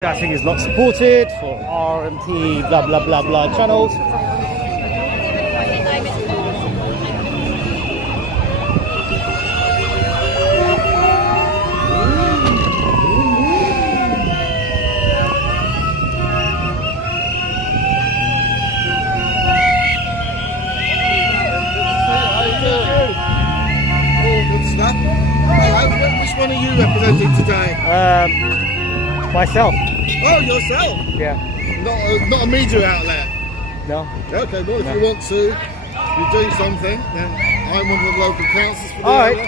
That thing is not supported for RMT blah blah blah blah channels. Which one are you representing today? Myself. Oh, yourself? Yeah. Not a media outlet? No. Okay, well, if you want to, you're doing something, then I'm one of the local councils for the area.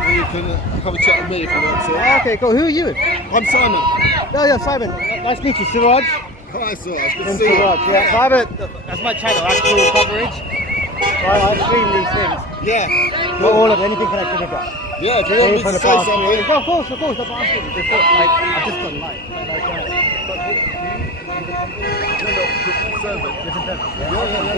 And you can have a chat with me if you want to. Okay, cool. Who are you? I'm Simon. Oh, yeah, Simon. Nice to meet you, Suraj. Hi, Suraj. Good to see you. Suraj, yeah. Simon, that's my channel. That's cool coverage. I stream these things. Yeah. Not all of anything connected with that. Yeah, if you want me to say something. Yeah, of course, not asking you. Before, I've just done live.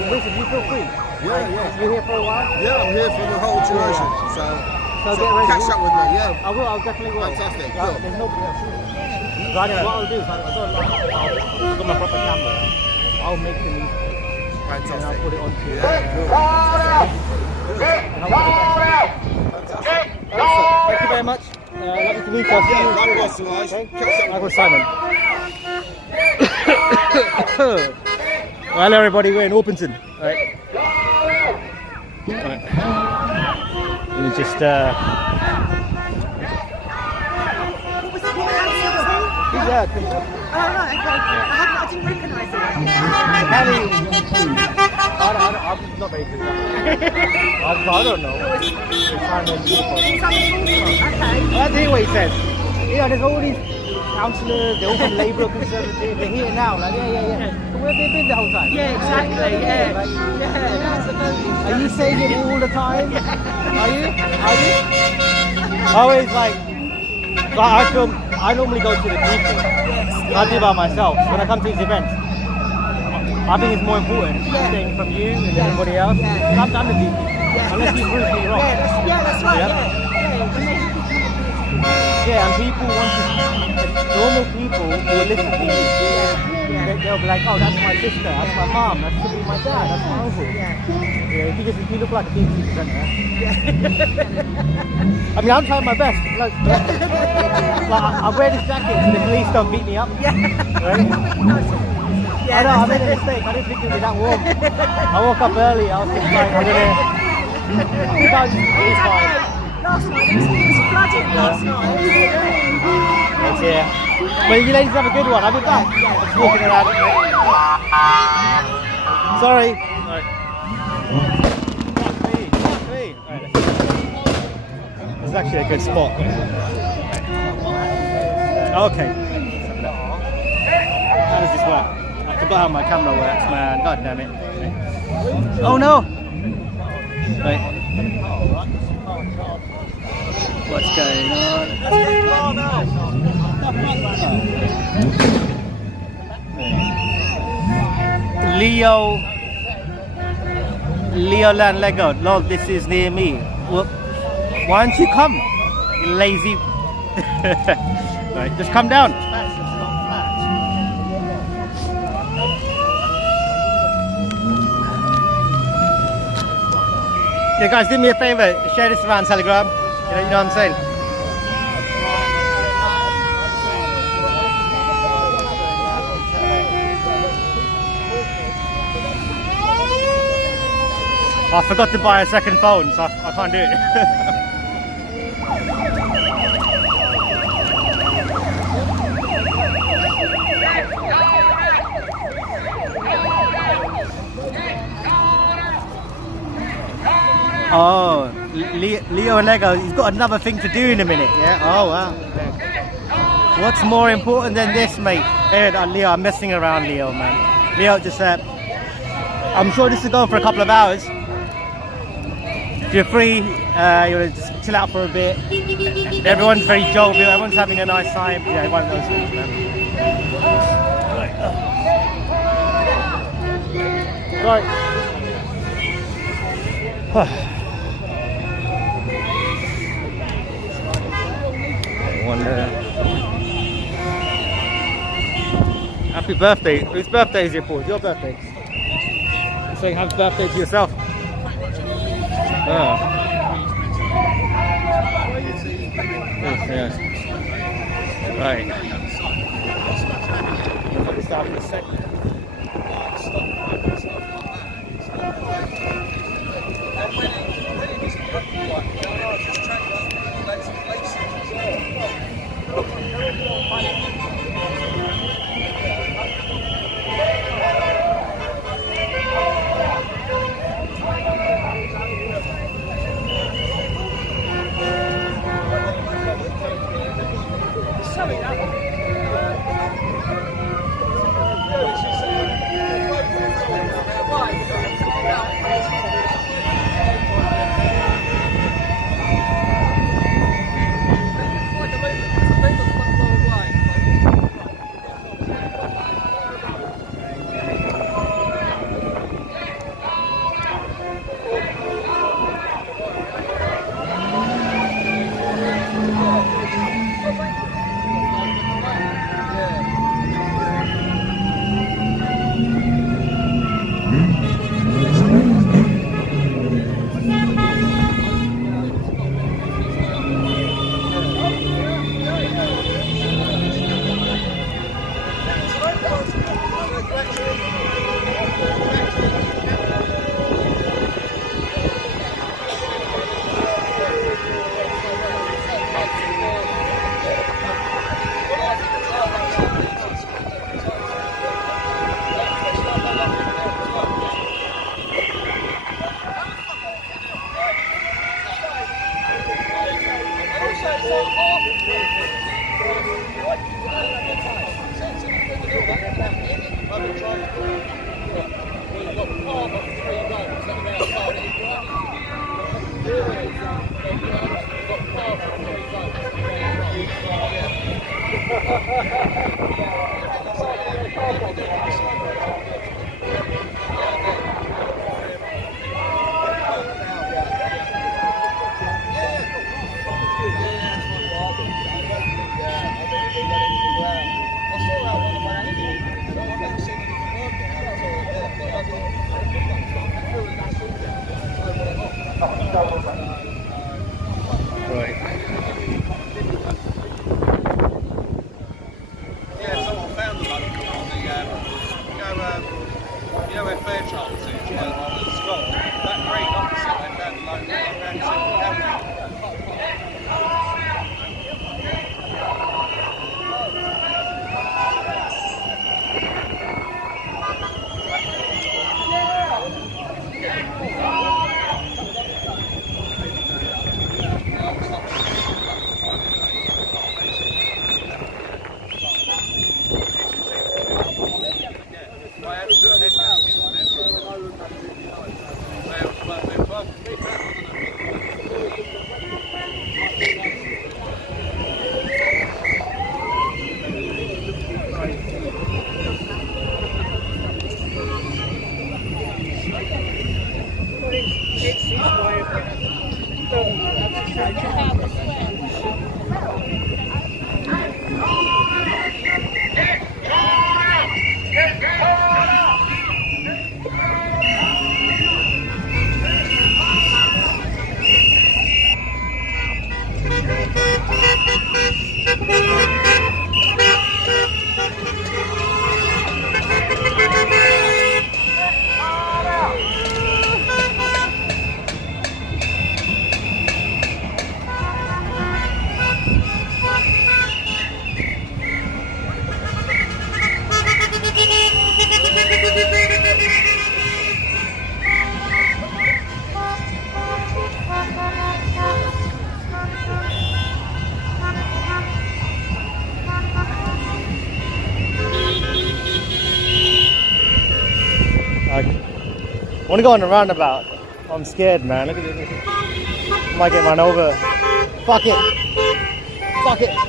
Listen, you feel free. Yeah. You here for a while? Yeah, I'm here for the whole duration. So get ready. Catch up with me, yeah. I'll definitely will. Fantastic. There's nobody else. What I'll do is I'll got my proper camera. I'll make the music. Fantastic. And I'll put it on to you. Thank you very much. Lovely to meet you. Yeah, likewise, Suraj. Likewise, Simon. Hello, everybody. We're in Orpington. Right. Let me just. Yeah. Oh, right, okay. I didn't recognise it. I'm not very good at that. I don't know. Okay. That's what he says. Yeah, there's all these councillors, they're all from Labour or Conservative, they're here now, like, yeah. But where have they been the whole time? Yeah, exactly, Are you saying it all the time? Are you? Always like I normally go to the people. I do by myself. When I come to these events, I think it's more important staying from you and everybody else. I'm done with you. Unless you prove me wrong. That's right. Yeah, and people want to, normal people will listen to you. They'll be like, oh, that's my sister, that's my mom, that should be my dad, that's my uncle. If you look like a BBC presenter. I mean, I'm trying my best. Like, I wear this jacket so the police don't beat me up. Right? I know, I made a mistake. I didn't think it would be that warm. I woke up early. I was just like, I'm gonna. You guys, it's fine. Last night, it was flooded last night. It's here. Well, you ladies have a good one. I'll be back. Just walking around. Sorry. It's actually a good spot. Okay. How does this work? I forgot how my camera works, man. God damn it. Oh no! Wait. What's going on? Leoland Lego. Lol, this is near me. Well, why don't you come, you lazy? Right, just come down. Yeah, guys, do me a favor. Share this around Telegram. You know what I'm saying? I forgot to buy a second phone, so I can't do it. Oh, Leo Lego, he's got another thing to do in a minute, yeah? Oh, wow. What's more important than this, mate? Hey, Leo, I'm messing around, Leo, man. Leo, just, I'm sure this is going for a couple of hours. If you're free, you want to just chill out for a bit. Everyone's very jovial, everyone's having a nice time. Yeah, one of those things, man. Right. I wonder. Happy birthday. Whose birthday is it, Paul? It's your birthday. You're saying happy birthday to yourself. Oh. Yes. Right. Probably start in a second. I want to go on a roundabout. I'm scared, man. Look at this. I might get run over. Fuck it. Fuck it.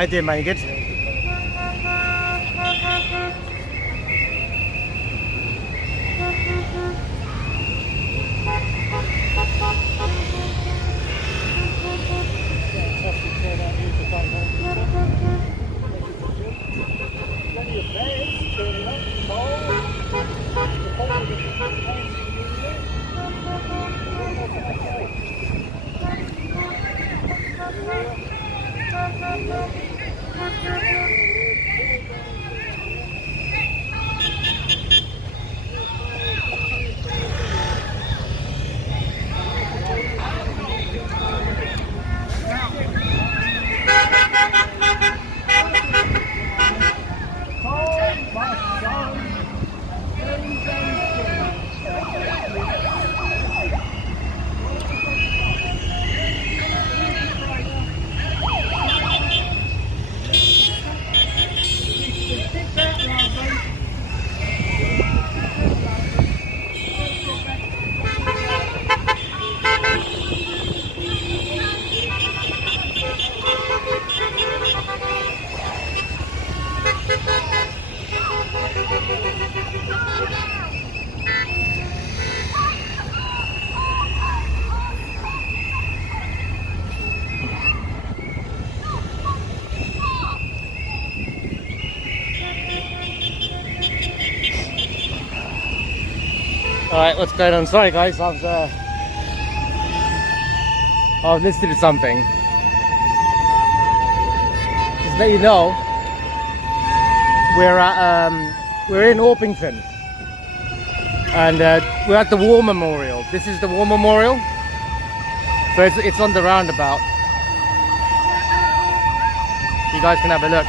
How you doing, man? You good? Alright, what's going on? Sorry guys, I've listed something. Just let you know, we're in Orpington, and we're at the War Memorial. This is the War Memorial, so it's on the roundabout. You guys can have a look.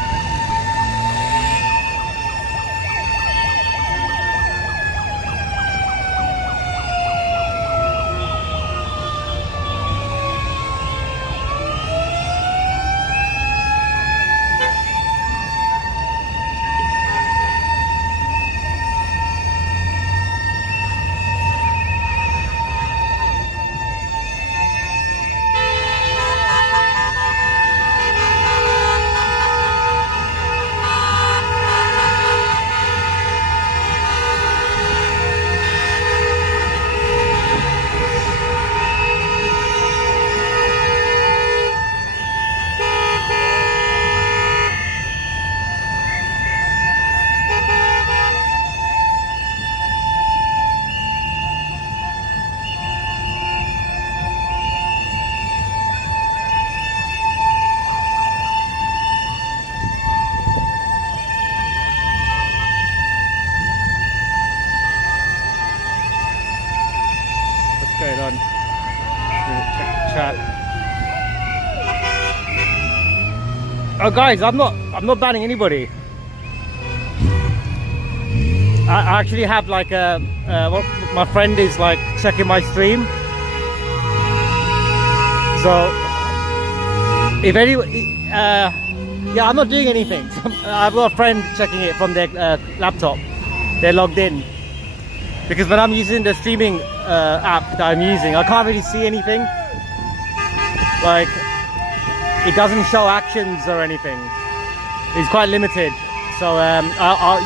Going on. Check the chat. Oh guys, I'm not banning anybody. I actually have like my friend is like checking my stream. So if anybody yeah, I'm not doing anything. I've got a friend checking it from their laptop. They're logged in. Because when I'm using the streaming app that I'm using, I can't really see anything. Like, it doesn't show actions or anything. It's quite limited. So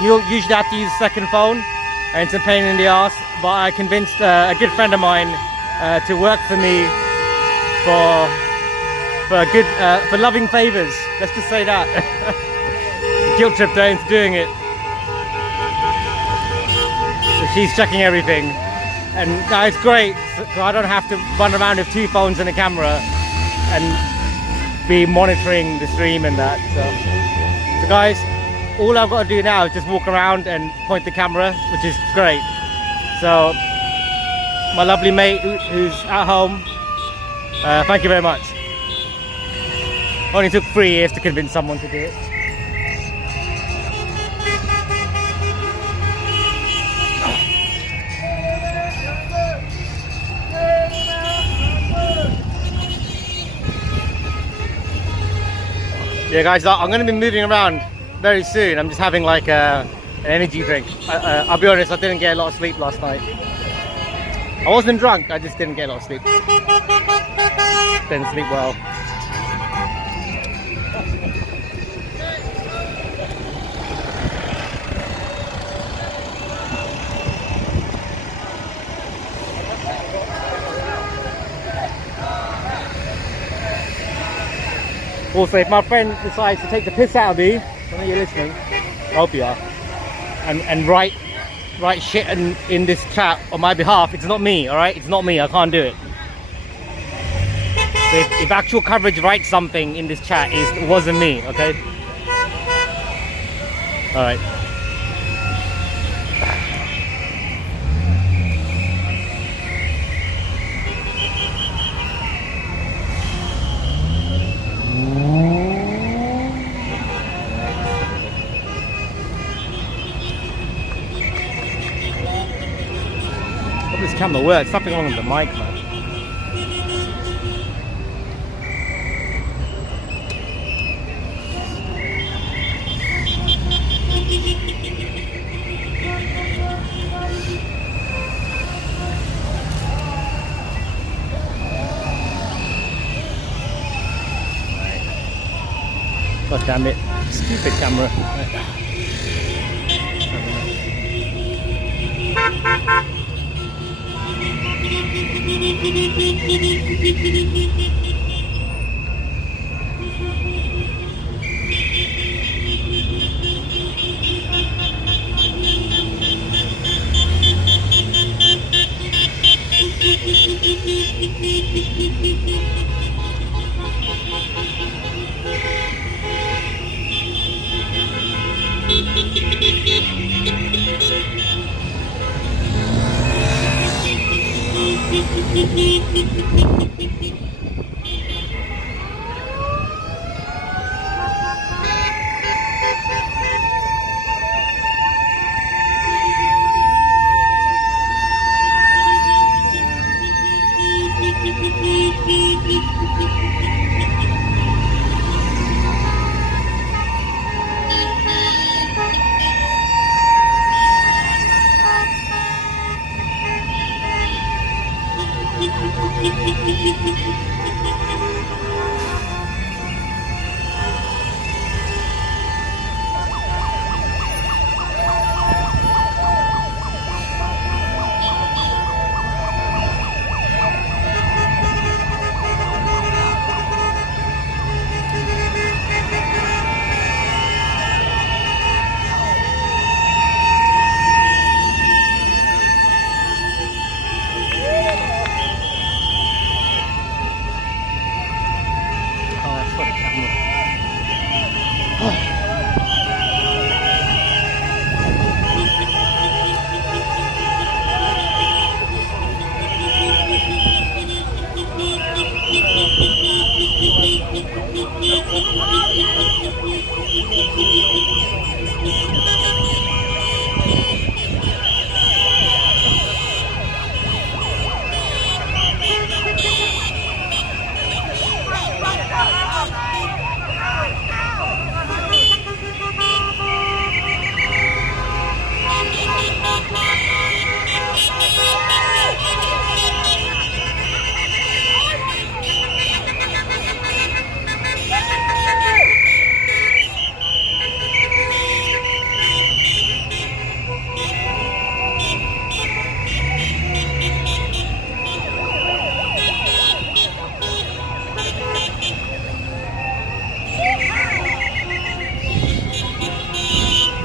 you'll usually have to use a second phone, and it's a pain in the ass. But I convinced a good friend of mine to work for me for loving favors. Let's just say that. Guilt tripped her into doing it. She's checking everything, and it's great, so I don't have to run around with two phones and a camera and be monitoring the stream and that. So guys, all I've got to do now is just walk around and point the camera, which is great. So my lovely mate who's at home, thank you very much. Only took 3 years to convince someone to do it. Yeah guys, I'm going to be moving around very soon. I'm just having like an energy drink. I'll be honest, I didn't get a lot of sleep last night. I wasn't drunk, I just didn't get a lot of sleep. Didn't sleep well. Also, if my friend decides to take the piss out of me, I know you're listening, I hope you are, and write shit in this chat on my behalf, it's not me, alright? It's not me, I can't do it. So if actual coverage writes something in this chat, it wasn't me, okay? Alright. Hope this camera works. Something wrong with the mic, man. God damn it. Stupid camera.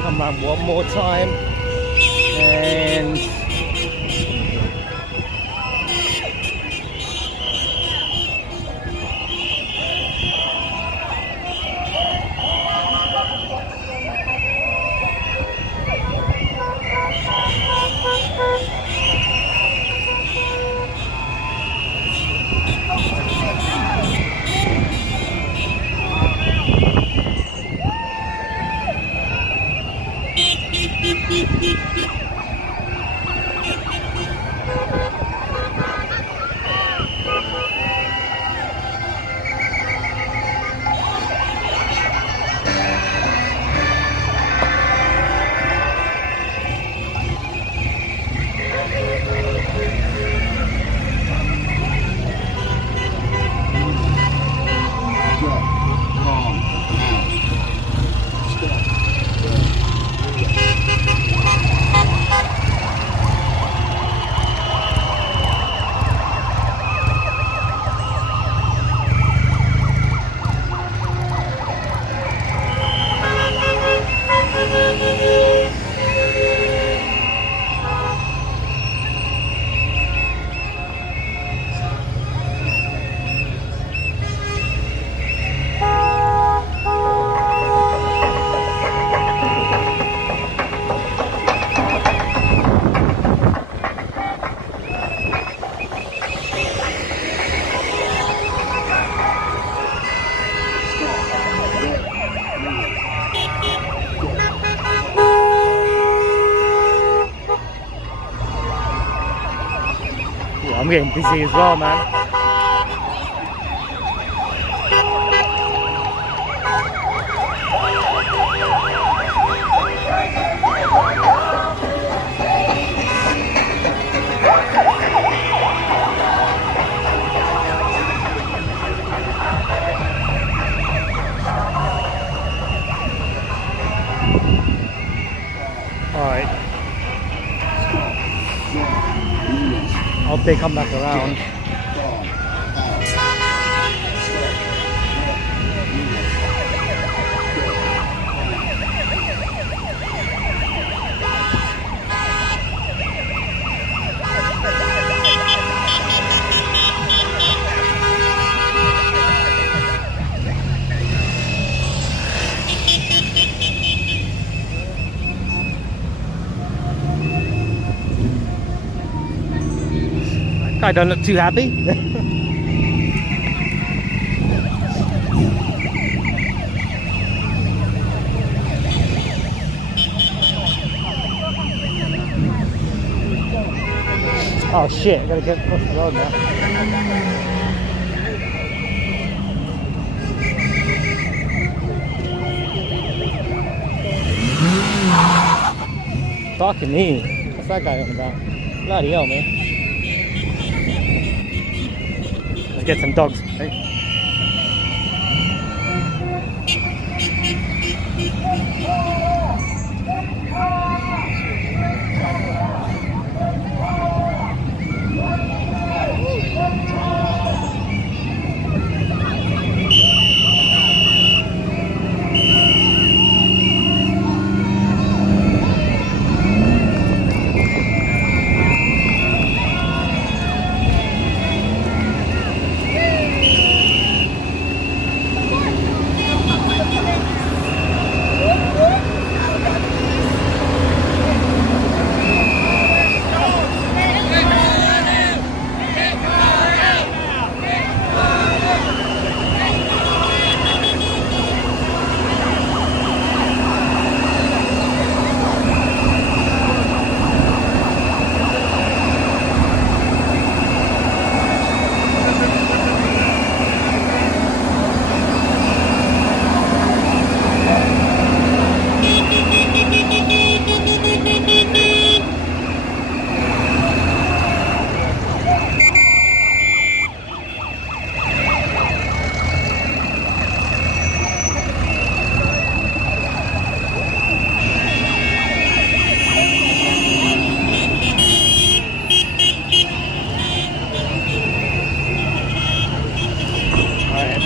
Come on, one more time. And getting busy as well, man. Alright. I hope they come back around. I don't look too happy. Oh shit, I gotta get across the road now. Fucking me. What's that guy on about? Bloody hell, man. Let's get some dogs. Right?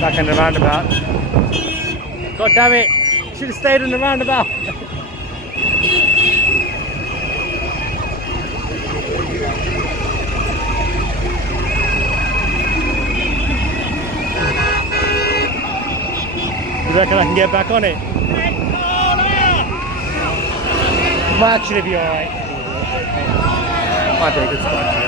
Back in the roundabout. God damn it! Should have stayed in the roundabout. You reckon I can get back on it? Might actually be alright. Might be a good spot.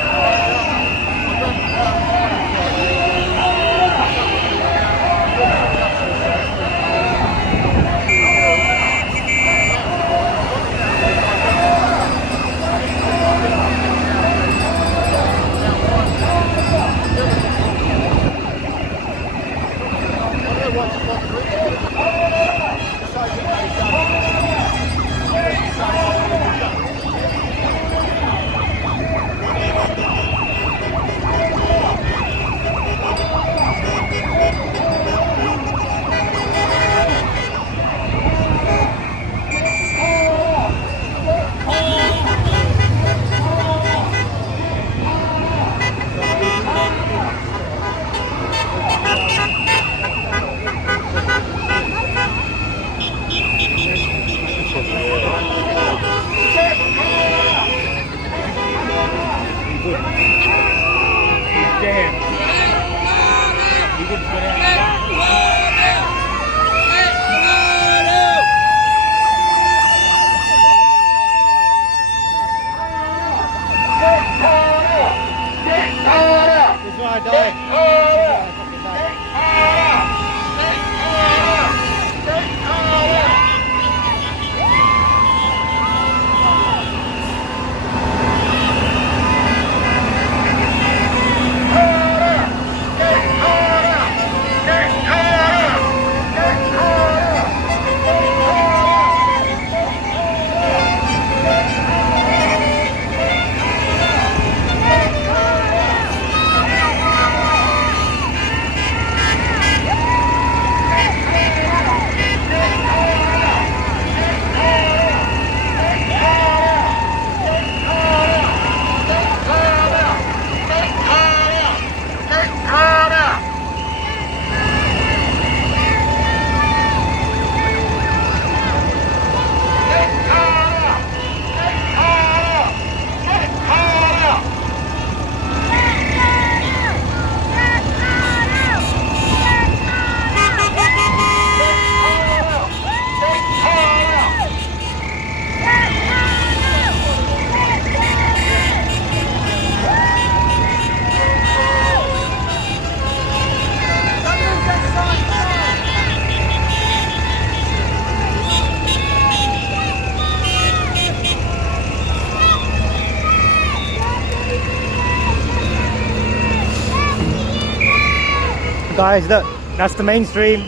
Guys, look, that's the mainstream.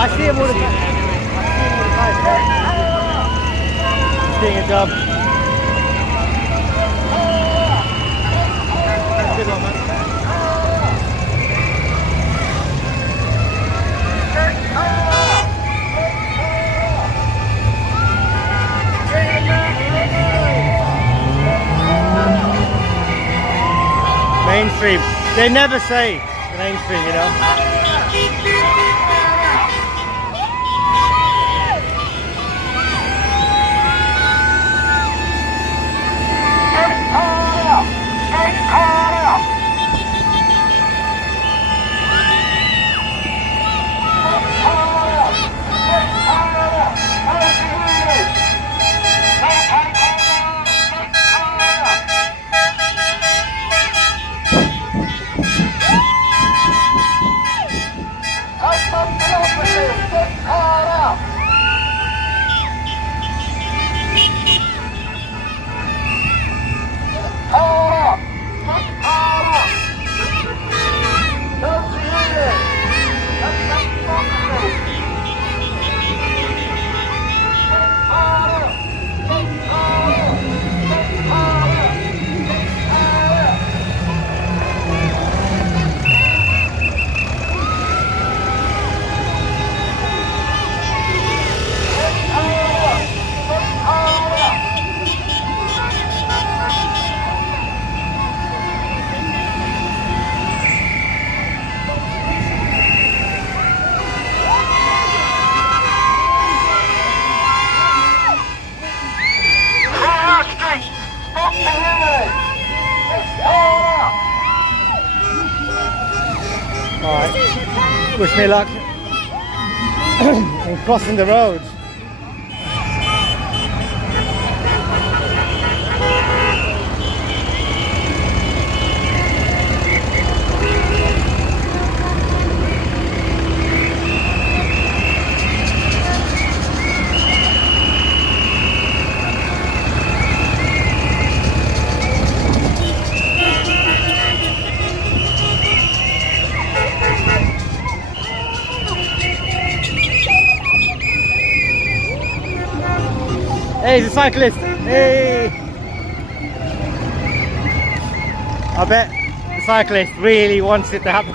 I see him all the time. He's doing a job. Good one, man. Mainstream. They never say mainstream, you know. Alright, wish me luck in crossing the road. Hey, he's a cyclist. Hey! I bet the cyclist really wants it to happen.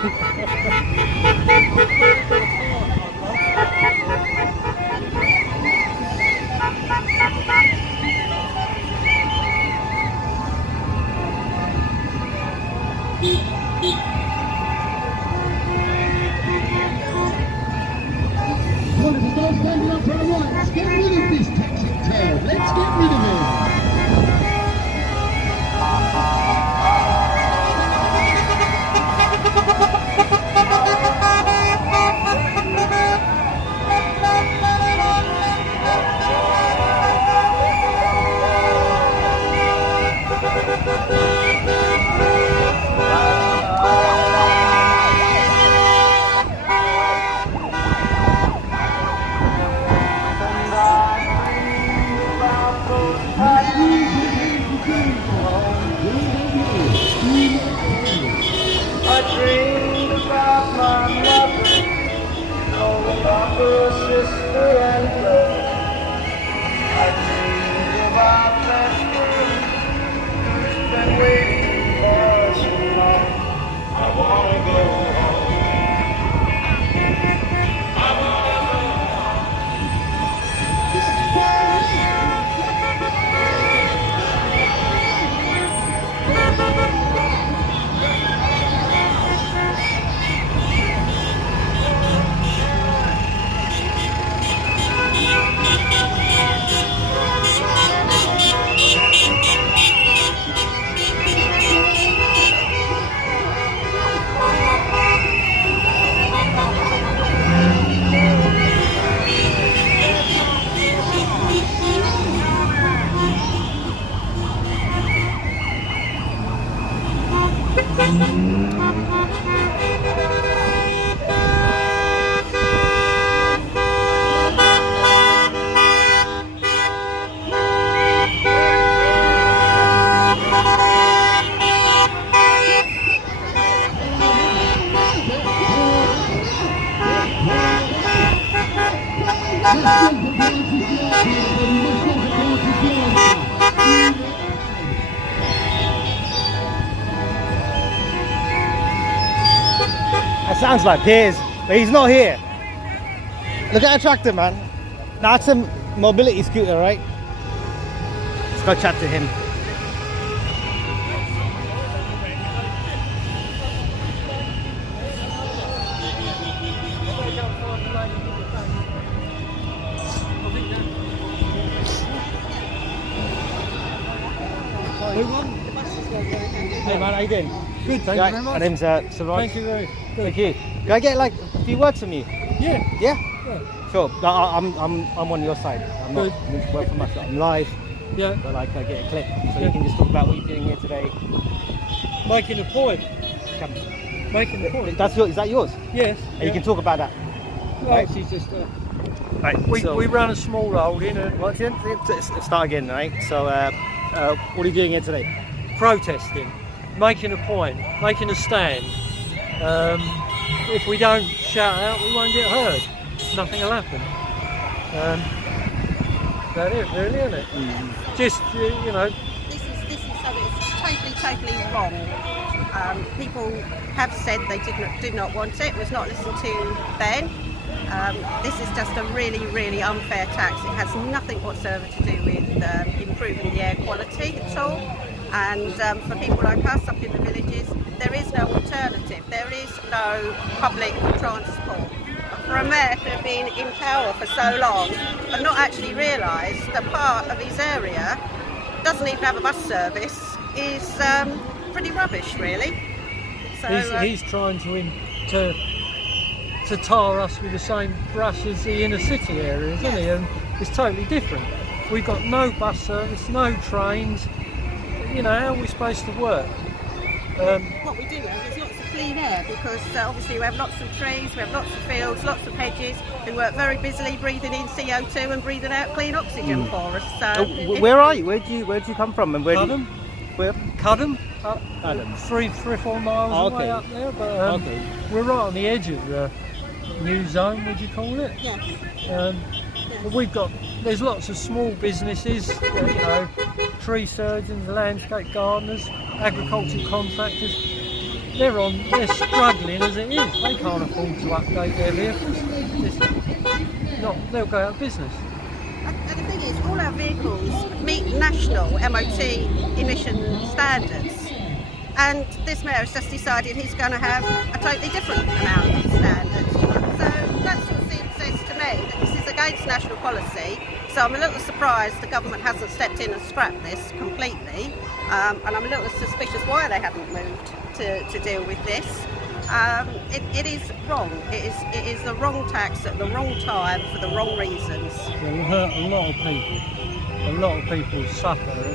Well, if you don't stand up for once, get rid of this taxi turd. Let's get rid of him. I dreamed about my mother, no longer sister and brother. I dreamed about that girl who's been waiting for so long. I wanna go home. I wanna go That sounds like Piers, but he's not here. Look at a tractor, man. Now that's a mobility scooter, right? Let's go chat to him. Hey man, how you doing? Good, thank you very much. My name's Suraj. Thank you very much. Thank you. Can I get like a few words from you? Yeah. Yeah? Sure. No, I'm on your side. I'm not work for myself. I'm live. Yeah. But like I get a clip, so you can just talk about what you're doing here today. Making a point. Making a point. That's your, is that yours? Yes. And you can talk about that. Well, Right. she's just. Right. We run a small holding and What's it? Start again, right? So, what are you doing here today? protesting, making a point, making a stand. If we don't shout out, we won't get heard. Nothing will happen. That's it, really, isn't it? Just you know. This is something that's totally wrong. People have said they did not want it. Was not listened to then. This is just a really unfair tax. It has nothing whatsoever to do with improving the air quality at all. And for people like us up in the villages, there is no alternative. There is no public transport. For a mayor to have been in power for so long and not actually realised that part of his area doesn't even have a bus service is pretty rubbish, really. So He's trying to tar us with the same brush as the inner city areas, isn't he? And it's totally different. We've got no bus service, no trains. You know, how are we supposed to work? what we do have is lots of clean air because obviously we have lots of trees, we have lots of fields, lots of hedges. We work very busily breathing in CO2 and breathing out clean oxygen for us. So Where are you? Where do you come from? And where? Cudham? Where? Cudham, up Cudham. 3 or 4 miles away up there, but we're right on the edge of the new zone, would you call it? yeah. There's lots of small businesses, you know, tree surgeons, landscape gardeners, agricultural contractors. They're struggling as it is. They can't afford to update their vehicles. They'll go out of business. And the thing is, all our vehicles meet national MOT emission standards. And this mayor has just decided he's going to have a totally different amount of standards. So that sort of says to me that this is against national policy. So I'm a little surprised the government hasn't stepped in and scrapped this completely. And I'm a little suspicious why they haven't moved to deal with this. It is wrong. It is the wrong tax at the wrong time for the wrong reasons. It will hurt a lot of people. A lot of people suffer,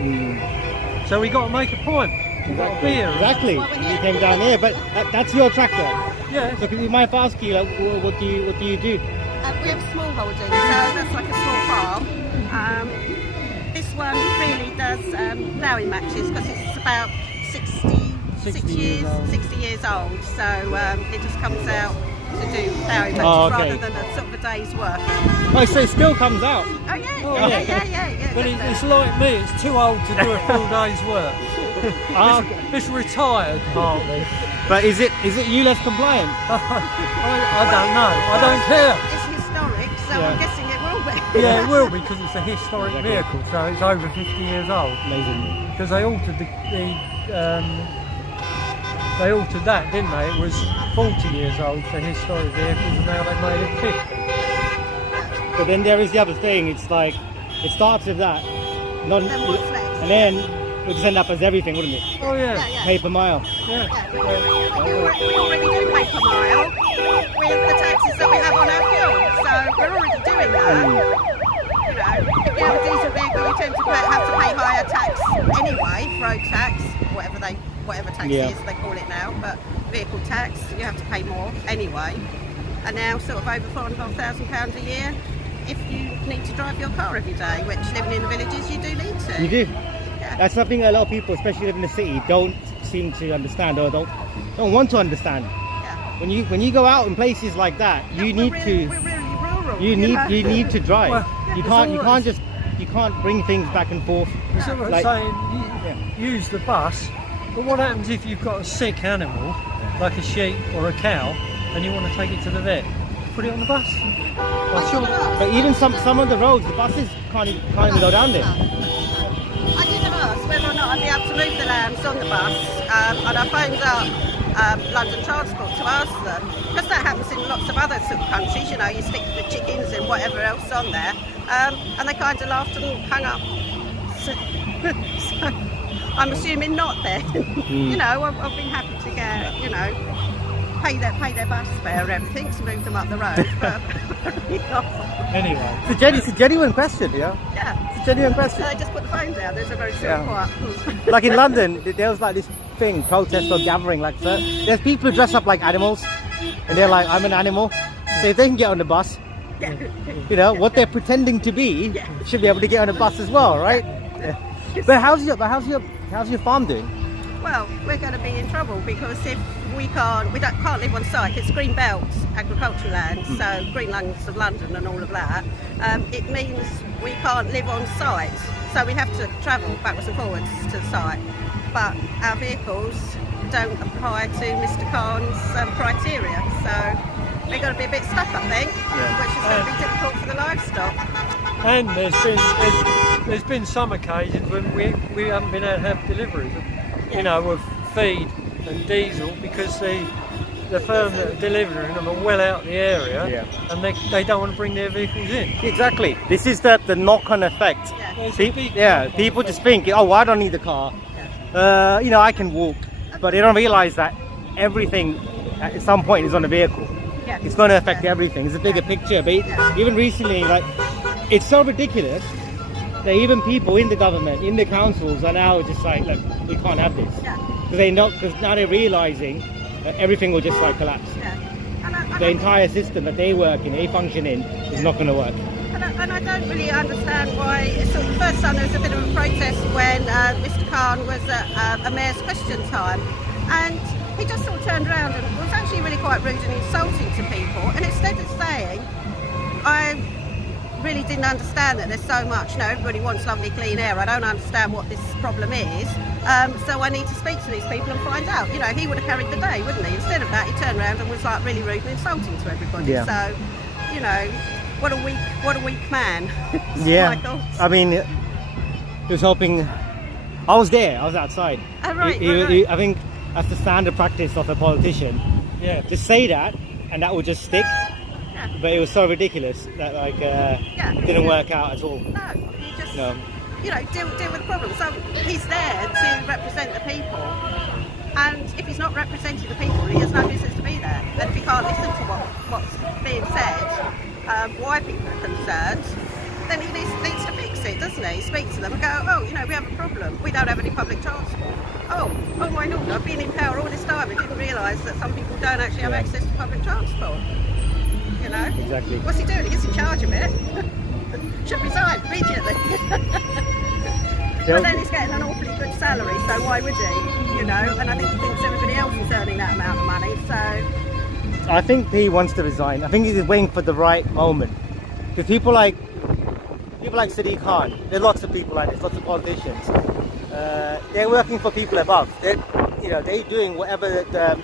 you know. So we got to make a point. We've got to be here. Exactly. You came down here, but that's your tractor. Yeah. So can you mind if I ask you, like, what do you do? We have small holdings, so that's like a small farm. This one really does ploughing matches because it's about 60 years old. So it just comes out to do ploughing matches rather than a sort of a day's work. Oh, so it still comes out. Oh yeah. But it's like me, it's too old to do a full day's work. It's retired partly. But is it ULEZ compliant? I don't know. I don't care. It's historic, so I'm guessing it will be. Yeah, it will be because it's a historic vehicle, so it's over 50 years old. Amazing. Because they altered they altered that, didn't they? It was 40 years old for historic vehicles, and now they've made it 50. But then there is the other thing. It's like it starts with that, and then it would end up as everything, wouldn't it? Oh yeah. Pay per mile. Yeah. We already do pay per mile with the taxes that we have on our fuel, so we're already doing that. You know, if you have a diesel vehicle, you tend to have to pay higher tax anyway, road tax, whatever tax it is they call it now, but vehicle tax, you have to pay more anyway. And now sort of over £4,500 a year if you need to drive your car every day, which living in the villages you do need to. You do. Yeah. That's something a lot of people, especially living in the city, don't seem to understand or don't want to understand. Yeah. When you go out in places like that, you need We're to. really rural. You need to drive. Well, you it's can't all you right. can't bring things back and forth. It's all right Like- saying use the bus, but what happens if you've got a sick animal, like a sheep or a cow, and you want to take it to the vet? Put it on the bus. Well, sure. But even some of the roads, the buses can't even go down there. I did ask whether or not I'd be able to move the lambs on the bus, and I phoned up London Transport to ask them, because that happens in lots of other sort of countries, you know, you stick the chickens and whatever else on there, and they kind of laughed and hung up. So I'm assuming not then. You know, I've been happy to get, you know, pay their bus fare and everything to move them up the road, but Anyway, It's a genuine question, yeah. yeah. It's a genuine question. So they just put the phone down. There's a very sort of quiet. Like in London, there was like this thing, protest or gathering, like so there's people who dress up like animals, and they're like, I'm an animal. So if they can get on the bus, you know what they're pretending to be, should be able to get on a bus as well, right? Yeah. But how's your farm doing? Well, we're going to be in trouble because if we can't live on site. It's green belt agricultural land, so green lungs of London and all of that. It means we can't live on site, so we have to travel backwards and forwards to the site. But our vehicles don't apply to Mr. Khan's criteria, so we're going to be a bit stuck, I think, which is going to be difficult for the livestock. and there's been some occasions when we haven't been able to have deliveries, you know, of feed and diesel because the firm that are delivering them are well out the area, and they don't want to bring their vehicles in. Exactly. This is the knock-on effect. People just think, oh, I don't need the car. You know, I can walk, but they don't realise that everything at some point is on a vehicle. It's going to affect everything. It's a bigger picture. But even recently, like, it's so ridiculous that even people in the government, in the councils, are now just like, look, we can't have this. Because now they're realising that everything will just like collapse. The entire system that they work in, they function in, is not going to work. And I don't really understand why. So the first time there was a bit of a protest when Mr. Khan was at a mayor's question time, and he just sort of turned around and was actually really quite rude and insulting to people. And instead of saying, I really didn't understand that there's so much, you know, everybody wants lovely clean air, I don't understand what this problem is, so I need to speak to these people and find out. You know, he would have carried the day, wouldn't he? Instead of that, he turned around and was like really rude and insulting to everybody. So, you know, what a weak man. I mean, he was hoping. I was there. I was outside. Oh, right, I think that's the standard practice of a politician. Just say that, and that will just stick. But it was so ridiculous that it didn't work out at all. No, you just you know, deal with the problem. So he's there to represent the people, and if he's not representing the people, he has no business to be there. And if he can't listen to what's being said, why people are concerned, then he needs to fix it, doesn't he? Speak to them and go, oh, you know, we have a problem. We don't have any public transport. Oh my lord, I've been in power all this time and didn't realise that some people don't actually have access to public transport. You know? Exactly. What's he doing? He gets in charge of it. Should resign immediately. But then he's getting an awfully good salary, so why would he? You know, and I think he thinks everybody else is earning that amount of money, so... I think he wants to resign. I think he's waiting for the right moment. Because people like Sadiq Khan, there's lots of people like this, lots of politicians. They're working for people above. They're doing whatever the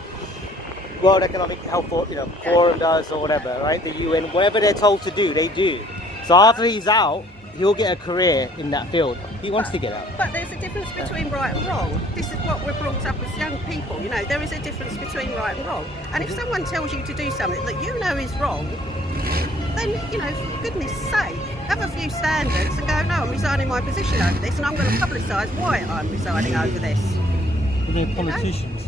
World Economic Health Forum does or whatever, right? The UN, whatever they're told to do, they do. So after he's out, he'll get a career in that field. He wants to get out. But there's a difference between right and wrong. This is what we're brought up as young people. You know, there is a difference between right and wrong. And if someone tells you to do something that you know is wrong, then, you know, for goodness sake, have a few standards and go, no, I'm resigning my position over this, and I'm going to publicise why I'm resigning over this. They're politicians.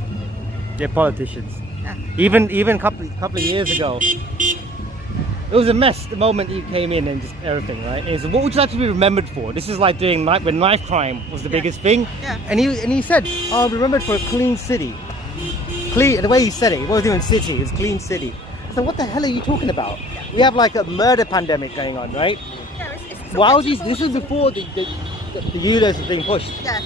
They're politicians. Yeah. Even a couple of years ago, it was a mess the moment he came in and just everything, right? And so what would you like to be remembered for? This is like doing when knife crime was the biggest thing. Yeah. And he said, oh, I'll be remembered for a clean city. Clean, the way he said it wasn't even city, it was clean city. So what the hell are you talking about? We have like a murder pandemic going on, right? Yeah, Why was this was before the ULEZ was being pushed. Yeah.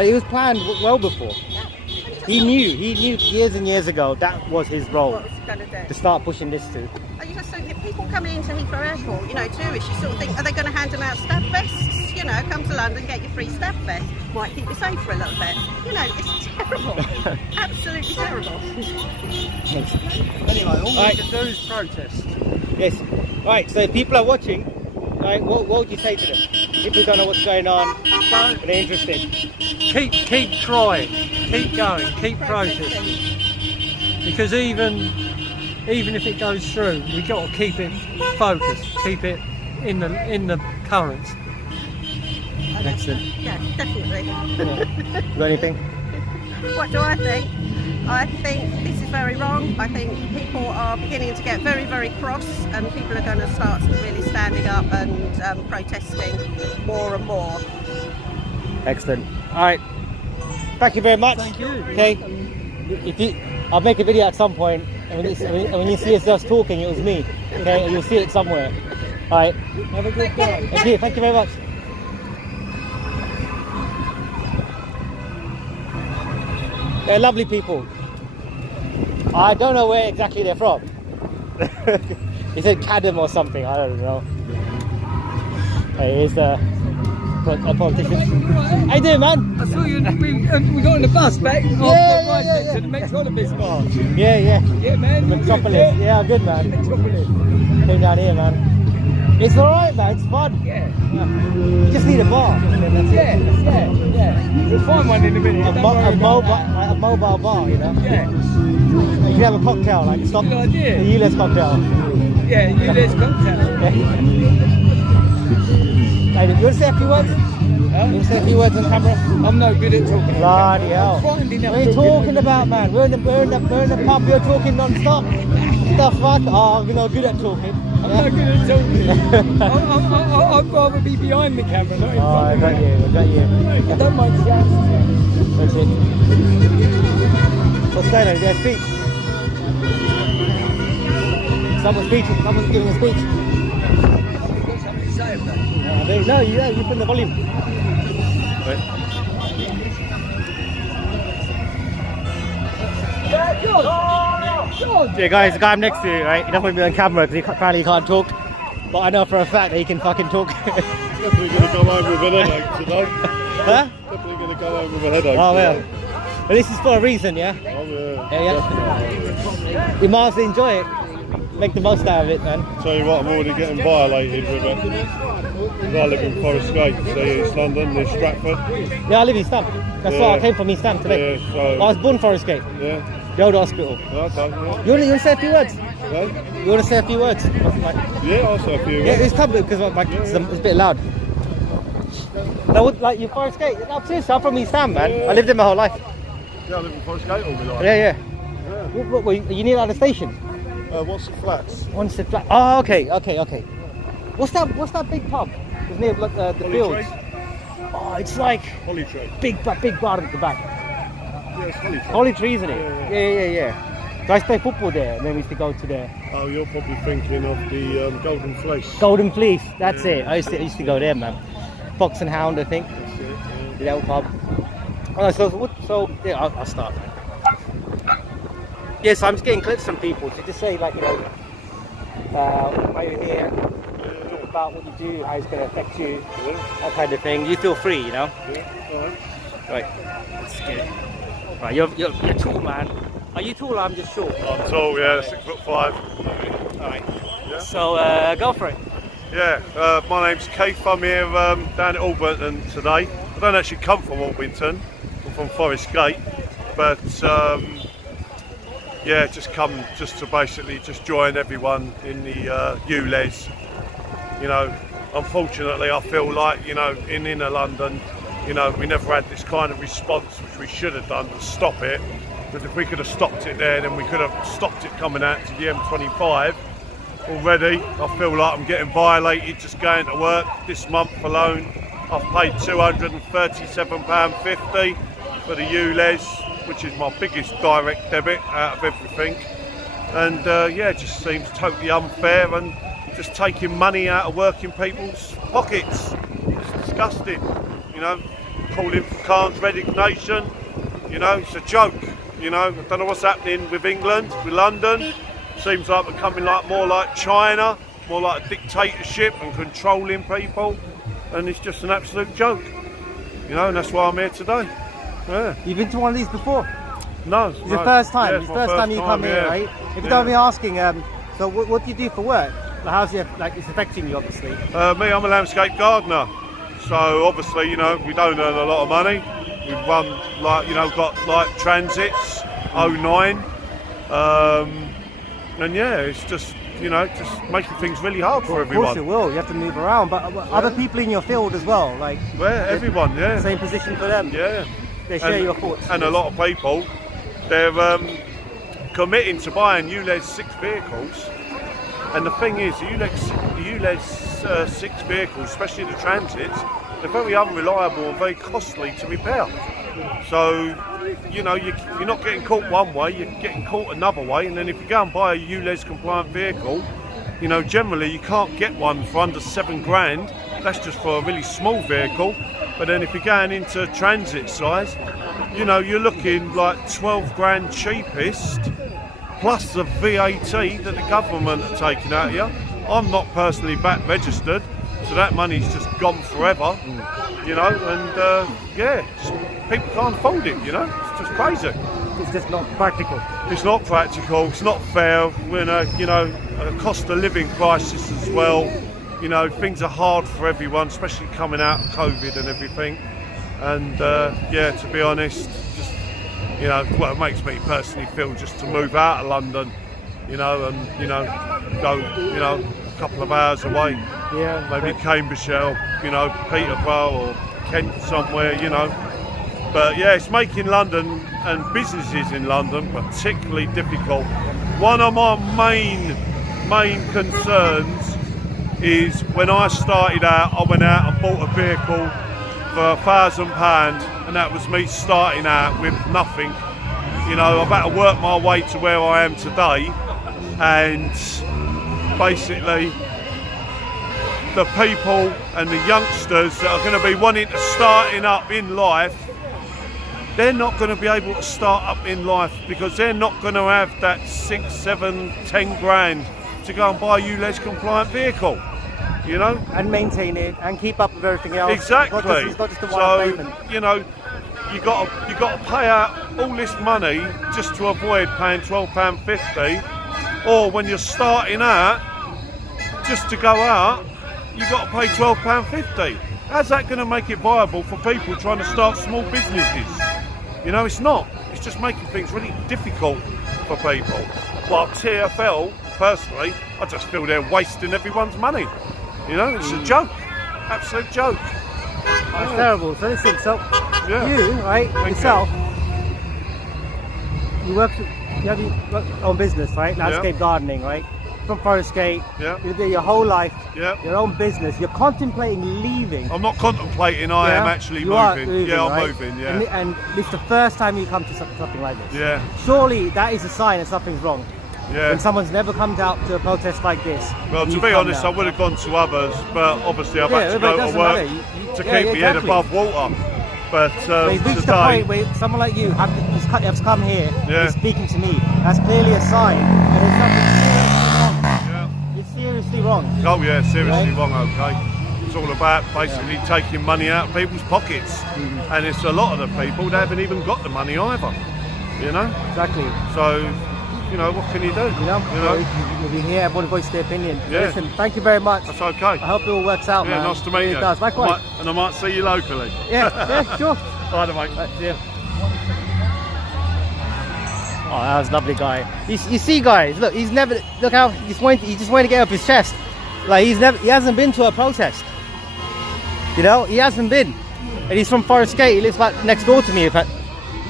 It was planned well before. Yeah. And you He knew years and years ago that was his role, what was he going to do? to start pushing this to. And you just don't get people coming into Heathrow Airport, you know, tourists, you sort of think, are they going to hand them out stab vests? You know, come to London, get your free stab vest. Might keep you safe for a little bit. You know, it's terrible. Absolutely terrible. Anyway, all Right. we can do is protest. Yes. Right, so if people are watching, right, what would you say to them? People don't know what's going on, Don't, but they're interested. keep trying, keep going, keep protesting. Because even if it goes through, we've got to keep it focused, keep it in the currents. Excellent. Yeah, definitely. You got anything? What do I think? I think this is very wrong. I think people are beginning to get very, very cross, and people are going to start really standing up and protesting more and more. Excellent. All right. Thank you very much. Thank you. Okay. I'll make a video at some point, and when you see us talking, it was me. Okay, and you'll see it somewhere. All right. Have a good day. Thank you. Thank you very much. They're lovely people. I don't know where exactly they're from. He said Cadham or something. I don't know. Here's a politician. How you doing, man? I saw you. We got on the bus back. Yeah. To the Metropolis bar. Yeah. Yeah, man. Metropolis. Yeah, good, man. Metropolis. Came down here, man. It's alright, man. It's fun. Yeah. You just need a bar. And that's it. Yeah. We'll find one in a minute. A mobile bar, you know? Yeah. You can have a cocktail, like stop Good idea. the ULEZ cocktail. Yeah, ULEZ cocktail. Hey, you want to say a few words? You want to say a few words on camera? I'm no good at talking. Bloody hell. I'm frightened What are you talking about, man? We're in the pub, you're talking non-stop. What the fuck? Oh, you're not good at talking. I'm no good at talking. I'd rather be behind the camera, not in Oh, I front of got you. I don't mind shouting. That's it. What's going on? Is there a speech? Someone's giving a speech. You've got something to say about it. No, you put the volume. Yeah, guys, the guy I'm next to, right? He doesn't want to be on camera because apparently he can't talk. But I know for a fact that he can fucking talk. Definitely going to go home with a headache today. Huh? Definitely going to go home with a headache. Oh, well. But this is for a reason, yeah? Oh, yeah. Yeah. You might as well enjoy it. Make the most out of it, man. Tell you what, I'm already getting violated with it. 'Cause I live in Forest Gate, see, East London, near Stratford. Yeah, I live in East Ham. That's why I came from East Ham today. Yeah, so, I was born Forest Gate, yeah. the old hospital. Okay, yeah. You want to say a few words? Okay. You want to say a few words? Yeah, I'll say a few Yeah, words. it's coming because it's a bit loud. No, like you Forest Gate. No, seriously, I'm from East Ham, man. Yeah. I lived there my whole life. Yeah, I live in Forest Gate all my life. Yeah. What, you near like the station? What's the flats? Once the flat. Oh, okay. What's that big pub? It's near like the Holly fields. Tree? Oh, it's like Holly Tree. big bar at the back. Yeah, it's Holly Tree. Holly Tree, isn't it? Yeah. Yeah. So I used to play football there, and then we used to go to the Oh, you're probably thinking of the Golden Fleece. Golden Fleece. That's it. I used to go there, man. Fox and Hound, I think. That's it, yeah. The old pub. Oh, so yeah, I'll start. Yes, I'm just getting clips from people to just say, like, you know, why you're here, talk about what you do, how it's going to affect you, that kind of thing. You feel free, you know. Yeah, alright. Right, let's get it. Right, you're tall, man. Are you tall or I'm just short? I'm tall, yeah, 6'5". Alright. Yeah. So, go for it. Yeah, my name's Keith. I'm here down at Orpington today. I don't actually come from Orpington. I'm from Forest Gate, but yeah, just come just to basically just join everyone in the ULEZ. You know, unfortunately, I feel like, you know, in inner London, you know, we never had this kind of response, which we should have done to stop it. Because if we could have stopped it there, then we could have stopped it coming out to the M25. Already, I feel like I'm getting violated just going to work. This month alone, I've paid £237.50 for the ULEZ, which is my biggest direct debit out of everything. And yeah, it just seems totally unfair and just taking money out of working people's pockets. It's disgusting, you know, calling for Khan's resignation, you know, it's a joke. You know, I don't know what's happening with England, with London. Seems like we're coming like more like China, more like a dictatorship and controlling people, and it's just an absolute joke. You know, and that's why I'm here today. Yeah. You've been to one of these before? No. It's your first time. Yeah, It's it's the my first time you come here, yeah. right? If you don't be asking, so what do you do for work? How's it like? It's affecting you, obviously. Me, I'm a landscape gardener. So obviously, you know, we don't earn a lot of money. We've run like, you know, got like transits, 09. And yeah, it's just, you know, just making things really hard for everyone. Of course it will. You have to move around, but other people in your field as well, like. Well, everyone, yeah. Same position for them. Yeah. They share your thoughts. And a lot of people, they're committing to buying ULEZ 6 vehicles. And the thing is, the ULEZ 6 vehicles, especially the transits, they're very unreliable and very costly to repair. So, you know, you're not getting caught one way, you're getting caught another way. And then if you go and buy a ULEZ compliant vehicle, you know, generally you can't get one for under £7,000. That's just for a really small vehicle. But then if you're going into transit size, you know, you're looking like £12,000 cheapest, plus the VAT that the government are taking out of you. I'm not personally VAT registered, so that money's just gone forever, you know, and yeah, people can't afford it, you know, it's just crazy. It's just not practical. It's not practical, it's not fair. We're in a, you know, a cost of living crisis as well. You know, things are hard for everyone, especially coming out of COVID and everything. And yeah, to be honest, just, you know, well, it makes me personally feel just to move out of London, you know, and, you know, go, you know, a couple of hours away. Yeah. Maybe Cambridgeshire, you know, Peterborough or Kent somewhere, you know. But yeah, it's making London and businesses in London particularly difficult. One of my main concerns is when I started out, I went out and bought a vehicle for £1,000, and that was me starting out with nothing. You know, I've had to work my way to where I am today, and basically the people and the youngsters that are going to be wanting to starting up in life, they're not going to be able to start up in life because they're not going to have that 6, 7, 10 grand to go and buy a ULEZ compliant vehicle, you know, and maintain it and keep up with everything else. Exactly. It's not just a one payment. You know, you got to pay out all this money just to avoid paying £12.50, or when you're starting out, just to go out, you got to pay £12.50. How's that going to make it viable for people trying to start small businesses? You know, it's not. It's just making things really difficult for people. While TfL, personally, I just feel they're wasting everyone's money. You know, it's a joke. Absolute joke. That's terrible. So listen, so you, right, yourself, you work on business, right? Landscape gardening, right? From Forest Gate, you do your whole life, your own business. You're contemplating leaving. I'm not contemplating, I am actually moving. Yeah, I'm moving, yeah. And it's the first time you come to something like this. Yeah. Surely that is a sign that something's wrong. Yeah. When someone's never come out to a protest like this. Well, to be honest, I would have gone to others, but obviously I've had to go to work to keep my head above water. But you've reached the point where someone like you has come here and is speaking to me. That's clearly a sign. And it's something seriously wrong. Oh yeah, seriously wrong, okay. It's all about basically taking money out of people's pockets. And it's a lot of the people that haven't even got the money either. You know? Exactly. So, you know, what can you do? You know? You'll be here, everyone voice their opinion. Yeah. Listen, thank you very much. That's okay. I hope it all works out, man. Yeah, nice to meet you. It does, likewise. And I might see you locally. Yeah, sure. Bye, mate. Right, see you. Oh, that was a lovely guy. You see, guys, look, look how he just wanted to get off his chest. Like he hasn't been to a protest. You know, he hasn't been. And he's from Forest Gate. He lives like next door to me. In fact,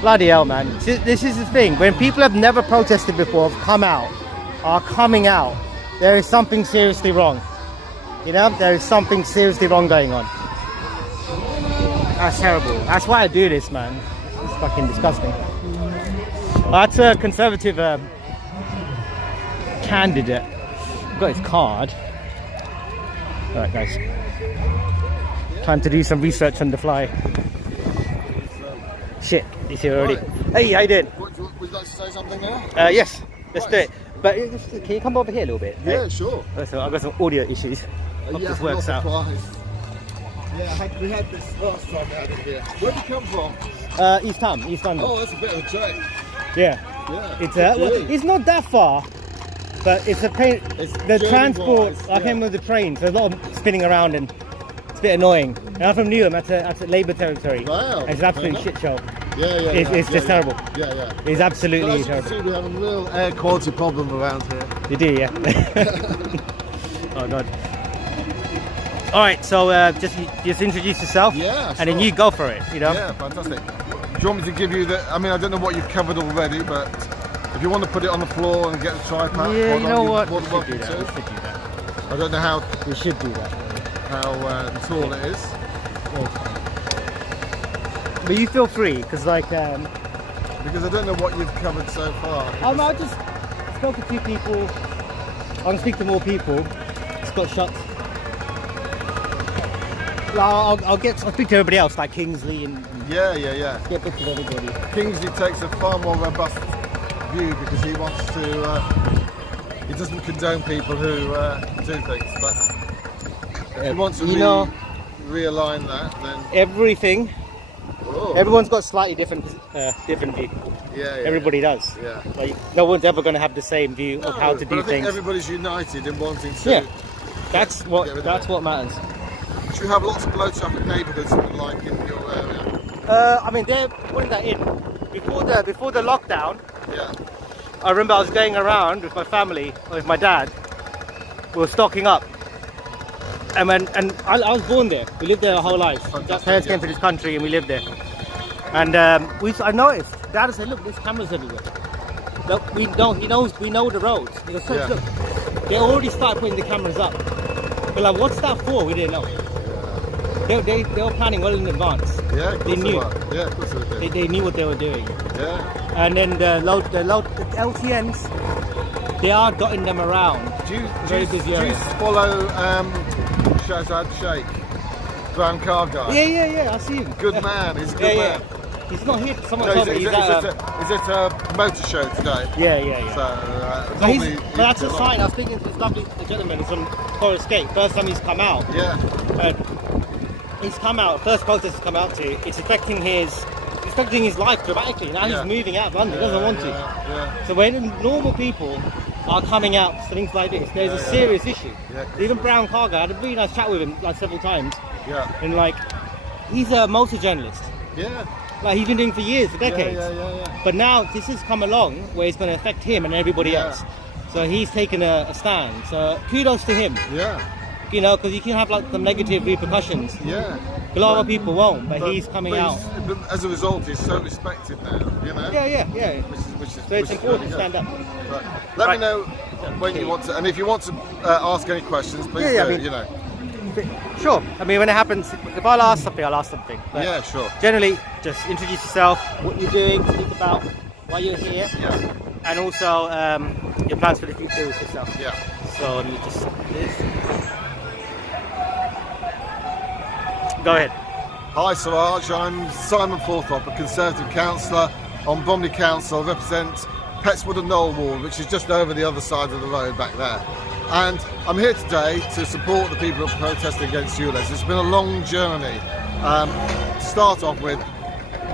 bloody hell, man. This is the thing. When people have never protested before, are coming out, there is something seriously wrong. You know, there is something seriously wrong going on. That's terrible. That's why I do this, man. It's fucking disgusting. That's a Conservative candidate. I've got his card. Alright, guys. Time to do some research on the fly. Shit, he's here already. Hey, how you doing? like to say something now? Yes, let's do it. But can you come over here a little bit? Yeah, sure. So I've got some audio issues. Hope this works out. Yeah, we had this last time out of here. Where'd you come from? East London. Oh, that's a bit of a trek. Yeah. Yeah. It's well, it's not that far, but it's a pain. The transport. I came with the train, so there's a lot of spinning around and it's a bit annoying. And I'm from Newham. That's a Labour territory. Wow. And it's an absolute shit show. Yeah. It's just terrible. Yeah. It's absolutely But as you terrible. can see, we have a real air quality problem around here. You do, yeah. Oh god. All right, so just introduce yourself. Yeah, And then sure. you go for it. You know. Yeah, fantastic. Do you want me to give you the? I mean, I don't know what you've covered already, but if you want to put it on the floor and get the tripod, Yeah, you know what? We What should do that. We should do that. I don't know how We should do that. tall it is. But you feel free, because like Because I don't know what you've covered so far. I just spoke to 2 people. I'm gonna speak to more people. It's got shots. I'll speak to everybody else, like Kingsley, and Yeah. get bits of everybody. Kingsley takes a far more robust view because he wants to. He doesn't condone people who do things, but if he wants to realign that, then Everything. oh, Everyone's got a slightly different view. yeah. Everybody does. Yeah. Like no one's ever going to have the same view of how to But do I think things. everybody's united in wanting to. Yeah. That's get rid of what it. matters. Do you have lots of low traffic neighbourhoods like in your area? I mean, they're putting that in before the lockdown. Yeah. I remember I was going around with my family, with my dad. We were stocking up, and I was born there. We lived there our whole lives. Fantastic, Parents yeah. came to this country, and we lived there. And I noticed. Dad said, "Look, there's cameras everywhere. Look, we know the roads." He goes, Yeah. "Look, they already started putting the cameras up." We're like, "What's that for?" We didn't know. They were planning well in advance. Yeah, of course They knew. were. Yeah, of course they did. They knew what they were doing. Yeah. And then the LTNs, they are dotting them around. Do you Very busy area. follow Shazad Sheikh, brown car guy? Yeah, I see him. Good man. He's a good man. He's not here. Someone No, told me is he's it at a motor show today? Yeah. So, So he's, normally but that's a he's sign. I was speaking to this lovely gentleman from Forest Gate. First time he's come out. Yeah. He's come out. First protest he's come out to. It's affecting his life dramatically. Now Yeah. he's moving out of London. He doesn't want to. Yeah. So when normal people are coming out for things like this, there's a serious issue. Yeah. Even Brown Car Guy, I had a really nice chat with him like several times, Yeah. and like he's a motor journalist. Yeah. Like he's been doing for years, for decades. Yeah. But now this has come along where it's going to affect him and everybody Yeah. else. So he's taken a stand. So kudos to him. Yeah. You know, because you can have like some negative repercussions. Yeah. A lot of people won't, but he's coming out. But as a result, he's so respected now. You know. Yeah. Which is So it's important to really stand up. good. Right. Let Right. me know when you want to, and if you want to ask any questions, please Yeah, I do. mean- You know. Sure. I mean, when it happens, if I'll ask something, I'll ask something. But Yeah, sure. generally, just introduce yourself, what you're doing, speak about why you're here, Yeah. and also your plans for the future with yourself. Yeah. So let me just do this. Go ahead. Hi Siraj, I'm Simon Forthrop, a Conservative councillor on Bromley Council. I represent Petswood and Knollwall, which is just over the other side of the road back there. And I'm here today to support the people who are protesting against ULEZ. It's been a long journey. To start off with,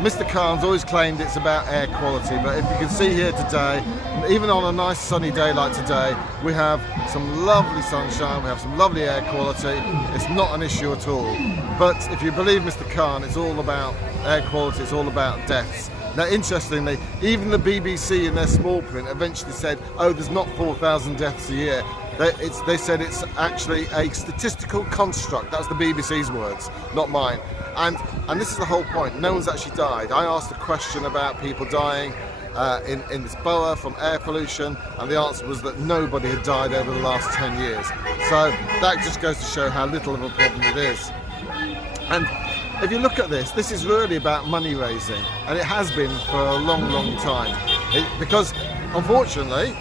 Mr. Khan's always claimed it's about air quality, but if you can see here today, even on a nice sunny day like today, we have some lovely sunshine, we have some lovely air quality. It's not an issue at all. But if you believe Mr. Khan, it's all about air quality, it's all about deaths. Now, interestingly, even the BBC in their small print eventually said, oh, there's not 4,000 deaths a year. They said it's actually a statistical construct. That's the BBC's words, not mine. And this is the whole point. No one's actually died. I asked a question about people dying in this borough from air pollution, and the answer was that nobody had died over the last 10 years. So that just goes to show how little of a problem it is. And if you look at this, this is really about money raising, and it has been for a long, long time. Because unfortunately,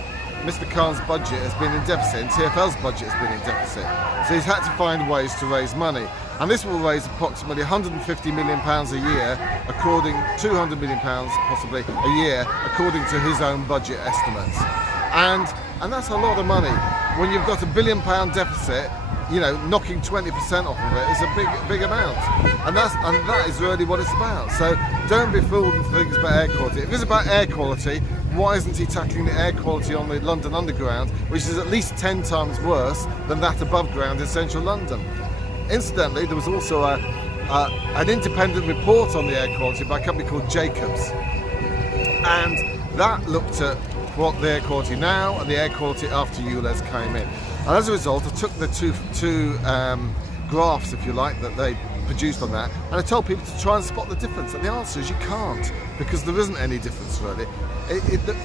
Mr. Khan's budget has been in deficit and TfL's budget has been in deficit. So he's had to find ways to raise money. And this will raise approximately £150 million a year, according 200 million pounds possibly a year, according to his own budget estimates. And that's a lot of money. When you've got £1 billion deficit, you know, knocking 20% off of it is a big amount, and that is really what it's about. So don't be fooled into thinking it's about air quality. If it's about air quality, why isn't he tackling the air quality on the London Underground, which is at least 10 times worse than that above ground in central London? Incidentally, there was also an independent report on the air quality by a company called Jacobs, and that looked at what the air quality now and the air quality after ULEZ came in. And as a result, I took the two graphs, if you like, that they produced on that, and I told people to try and spot the difference. And the answer is you can't, because there isn't any difference really.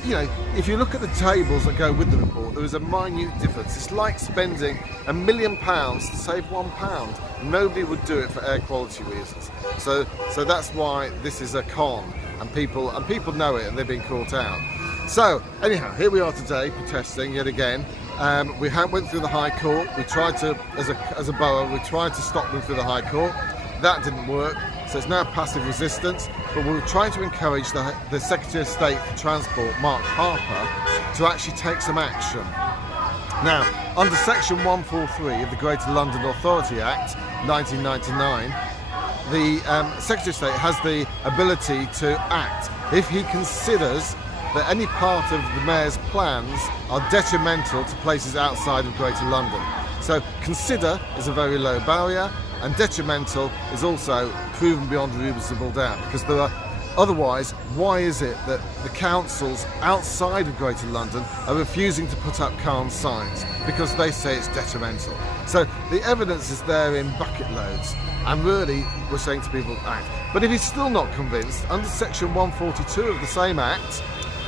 You know, if you look at the tables that go with the report, there is a minute difference. It's like spending £1 million to save £1. Nobody would do it for air quality reasons. So that's why this is a con, and people know it, and they're being caught out. So anyhow, here we are today protesting yet again. We went through the High Court. We tried to, as a borough, we tried to stop them through the High Court. That didn't work, so it's now passive resistance. But we're trying to encourage the Secretary of State for Transport, Mark Harper, to actually take some action. Now, under Section 143 of the Greater London Authority Act, 1999, the Secretary of State has the ability to act if he considers that any part of the Mayor's plans are detrimental to places outside of Greater London. So consider is a very low barrier, and detrimental is also proven beyond a reasonable doubt, because there are otherwise, why is it that the councils outside of Greater London are refusing to put up calm signs? Because they say it's detrimental. So the evidence is there in bucket loads, and really we're saying to people, act. But if he's still not convinced, under Section 142 of the same Act,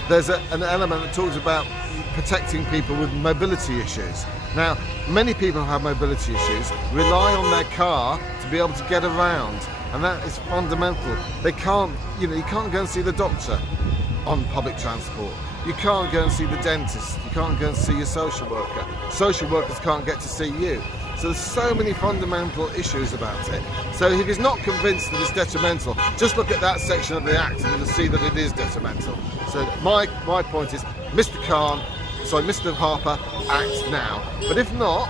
there's an element that talks about protecting people with mobility issues. Now, many people who have mobility issues rely on their car to be able to get around, and that is fundamental. They can't, you can't go and see the doctor on public transport. You can't go and see the dentist. You can't go and see your social worker. Social workers can't get to see you. So there's so many fundamental issues about it. So if he's not convinced that it's detrimental, just look at that section of the Act and you'll see that it is detrimental. So my point is, Mr. Harper, act now. But if not,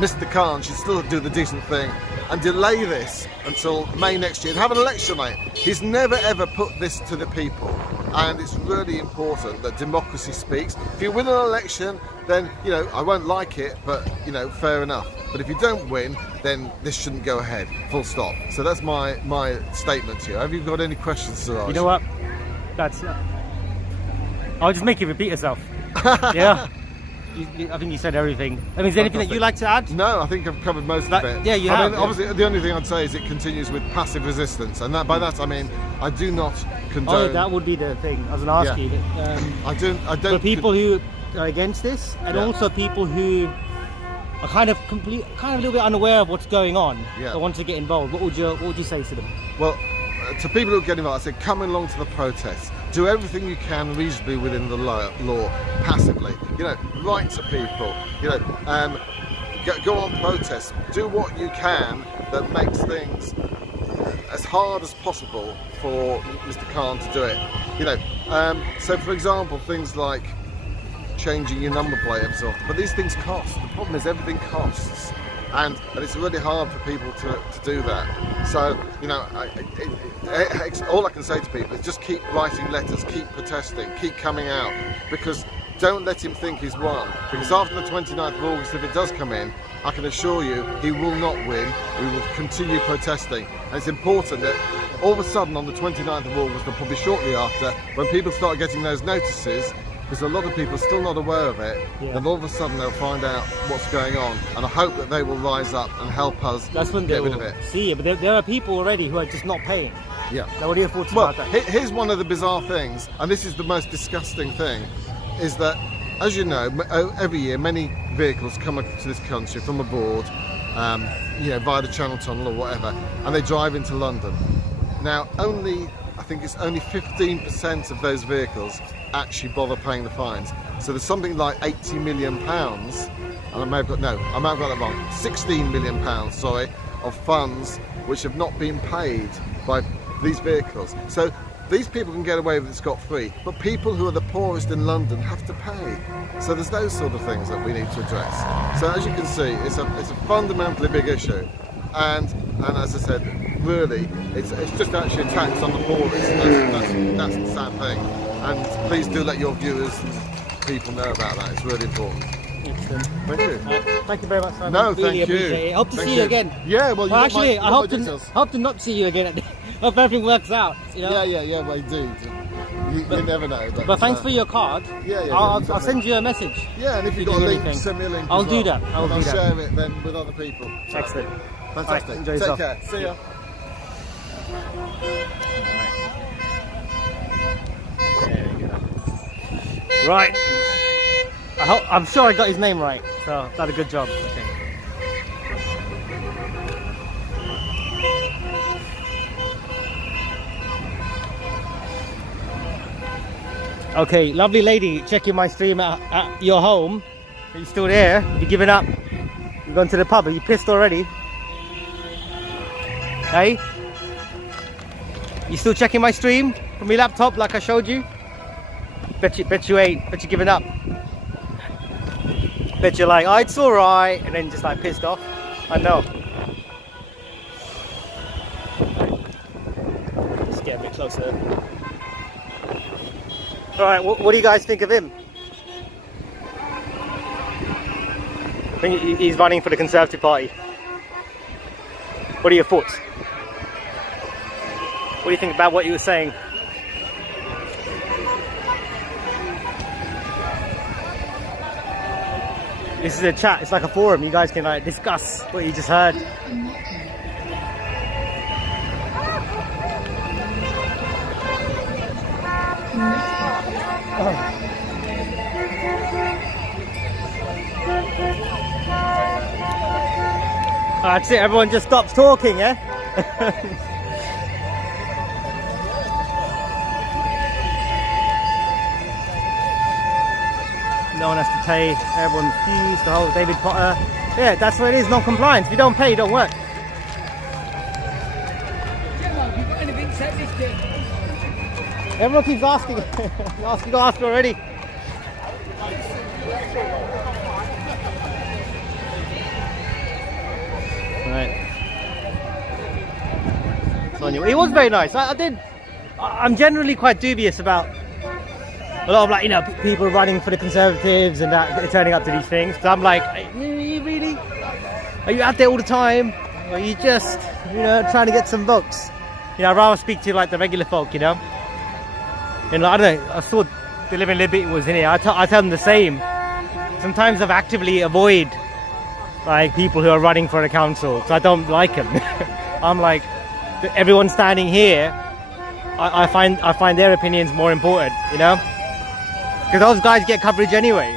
Mr. Khan should still do the decent thing and delay this until May next year and have an election on it. He's never ever put this to the people, and it's really important that democracy speaks. If you win an election, then I won't like it, but fair enough. But if you don't win, then this shouldn't go ahead, full stop. So that's my statement to you. Have you got any questions, Siraj? You know what? I'll just make you repeat yourself. Yeah. I think you said everything. I mean, is there anything that you'd like to add? No, I think I've covered most of it. Yeah, you have. Obviously, the only thing I'd say is it continues with passive resistance, and by that I mean I do not condone. Oh, that would be the thing. I was going to ask you. I don't. For people who are against this, and also people who are kind of a little bit unaware of what's going on, but want to get involved. What would you say to them? Well, to people who get involved, I say come along to the protests. Do everything you can reasonably within the law, passively. Write to people. Go on protests. Do what you can that makes things as hard as possible for Mr. Khan to do it. So for example, things like changing your number plate and so on. But these things cost. The problem is everything costs. And it's really hard for people to do that. So, all I can say to people is just keep writing letters, keep protesting, keep coming out, because don't let him think he's won. Because after the 29th of August, if it does come in, I can assure you he will not win. We will continue protesting. And it's important that all of a sudden on the 29th of August, or probably shortly after, when people start getting those notices, because a lot of people are still not aware of it, and all of a sudden they'll find out what's going on, and I hope that they will rise up and help us get rid of it. See it, but there are people already who are just not paying. Yeah. Now, what are your thoughts about that? Here's one of the bizarre things, and this is the most disgusting thing, is that, as you know, every year many vehicles come to this country from abroad, via the Channel Tunnel or whatever, and they drive into London. Now, I think it's only 15% of those vehicles actually bother paying the fines. So there's something like £80 million and I might have got that wrong, £16 million, sorry, of funds which have not been paid by these vehicles. So these people can get away with it scot-free, but people who are the poorest in London have to pay. So there's those sort of things that we need to address. So as you can see, it's a fundamentally big issue, and as I said, really, it's just actually a tax on the poorest. That's the sad thing. And please do let your viewers and people know about that. It's really important. Excellent. Thank you. Thank you very much, Simon. No, Really thank you. appreciate it. Hope to see you again. Yeah, well, Actually, I hope details. to not see you again. Hope everything works out. You know? Yeah, well, indeed. You never know. But thanks for your card. I'll send you a message. Yeah, and if you've you got a do link, anything. send me a link. I'll as do well. that. I'll do that. share it then with other people. Excellent. Fantastic. Right, enjoy Take yourself. care. See ya. There we go. Right. I'm sure I got his name right, so done a good job. Okay. Okay, lovely lady checking my stream at your home. Are you still there? You giving up? You gone to the pub? Are you pissed already? Hey? You still checking my stream from your laptop like I showed you? Bet you ain't. Bet you giving up. Bet you're like, oh, it's alright, and then just like pissed off. I know. Let's get a bit closer. Alright, what do you guys think of him? I think he's running for the Conservative Party. What are your thoughts? What do you think about what you were saying? This is a chat, it's like a forum, you guys can like discuss what you just heard. That's it, everyone just stops talking, eh? No one has to pay, everyone's fused, the whole David Potter. Yeah, that's what it is, non-compliance. If you don't pay, you don't work. Everyone keeps asking. You got asked already. Right. Sonia, it was very nice. I'm generally quite dubious about a lot of like, you know, people running for the Conservatives and that turning up to these things. So I'm like, really? Are you out there all the time? Or are you just, you know, trying to get some votes? You know, I'd rather speak to like the regular folk, you know. And like, I don't know, I saw the Living Liberty was in here. I tell them the same. Sometimes I've actively avoid like people who are running for the council because I don't like them. I'm like, everyone standing here, I find their opinions more important, you know. Because those guys get coverage anyway.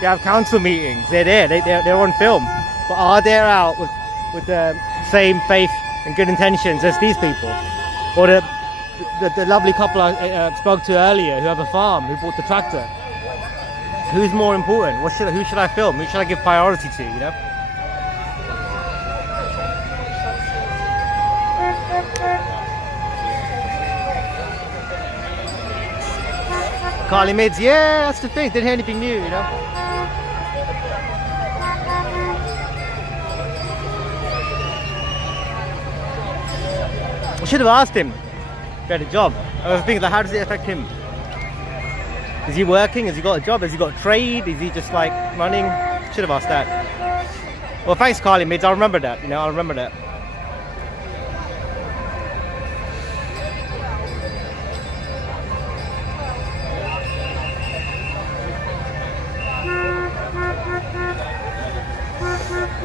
They have council meetings. They're there. They're on film. But are they out with the same faith and good intentions as these people? Or the lovely couple I spoke to earlier who have a farm, who bought the tractor. Who's more important? Who should I film? Who should I give priority to? You know. Carly Mids, yeah, that's the thing. Didn't hear anything new, you know. I should have asked him. He had a job. I was thinking, like, how does it affect him? Is he working? Has he got a job? Has he got a trade? Is he just like running? Should have asked that. Well, thanks, Carly Mids. I'll remember that. You know, I'll remember that.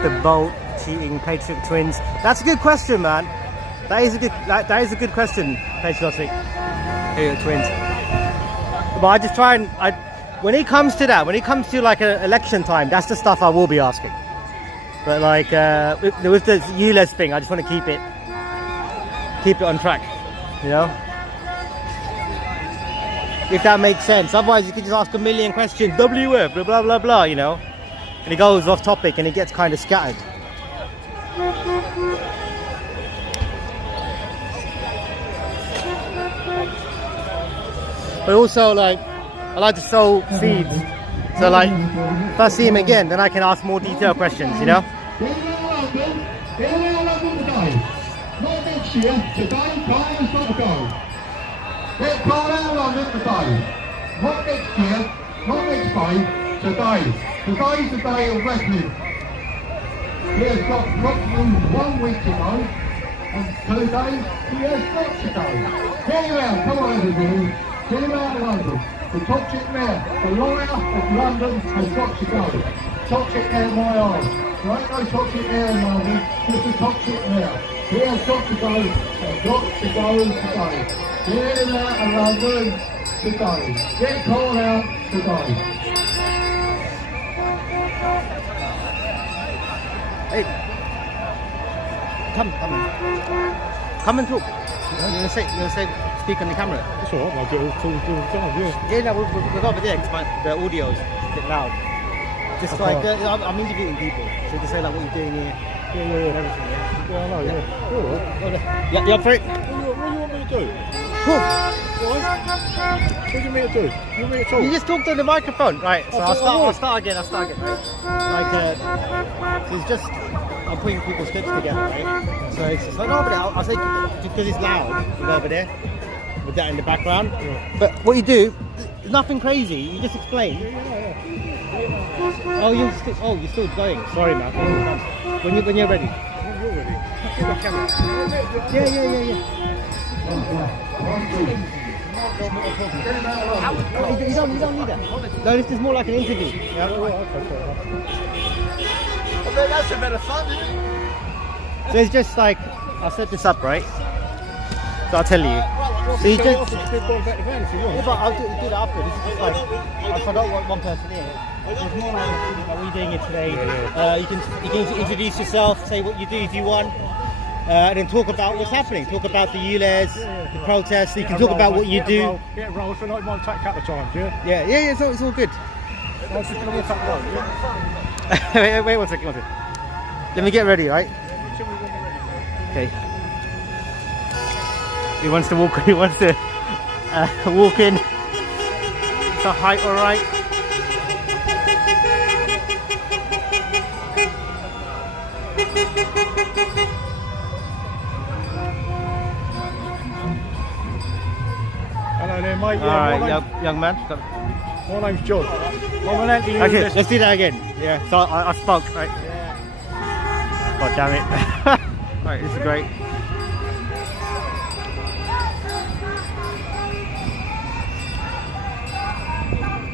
The boat cheating patriotic twins. That's a good question, man. That is a good question, patriotic twins. But I just try and when it comes to that, when it comes to like an election time, that's the stuff I will be asking. But like with the ULEZ thing, I just want to keep it on track, you know. If that makes sense. Otherwise, you can just ask a million questions. WF, blah blah blah blah, you know. and he goes off topic and he gets kind of scattered. But also, like, I like to sow seeds. So, like, if I see him again, then I can ask more detailed questions, you know? Here we are London today. Not next year, today, Carl's got to go. Get Carl out of London today. Not next year, not next day, today. Today's the day of reckoning. He has got approximately 1 week to go, and 2 days he has got to go. Get him out, come on everybody. Get him out of London. The toxic mayor, the lawyer of London has got to go. Toxic mayor, my eyes. There ain't no toxic mayor in London, just a toxic mayor. He has got to go, and got to go today. Get him out of London today. Get Carl out today. Hey, come and talk. You're gonna say, speak on the camera. That's all right, I'll get all talking all the time, yeah. Yeah, no, we'll go over there because the audio is a bit loud. Just like, I'm interviewing people, so you can say like what you're doing here and everything, yeah? Yeah, I know, yeah. All right. You up for it? What do you want me to do? Cool. What do you want me to do? You want me to talk? You just talked on the microphone, right? So I'll start again, right? Like, so it's just, I'm putting people's clips together, right? So it's just like, no, but I'll say, because it's loud, you go over there, with that in the background. Yeah. But what you do, there's nothing crazy, you just explain. Oh, you're still going. Sorry, man. When you're ready. You're ready. Yeah. You don't need that. No, this is more like an interview. Yeah. Well, that's a bit of fun, isn't it? So it's just like, I'll set this up, right? So I'll tell you. So you just, yeah, but I'll do that after. This is just like, I forgot one person here. It's more like what are you doing here today? You can introduce yourself, say what you do if you want, and then talk about what's happening. Talk about the ULEZ, the protests. You can talk about what you do. Yeah, roll. So like, it might take a couple of times, yeah? Yeah. So it's all good. I was just going to walk up the road, yeah? wait one second. Let me get ready, right? Okay. He wants to walk. He wants to walk in. It's a height, all right. Hello there, mate. All right, young man. My name's John. I'm an anti-ULEZ. Okay, let's do that again. Yeah. So I spoke, right? God damn it. Right, this is great.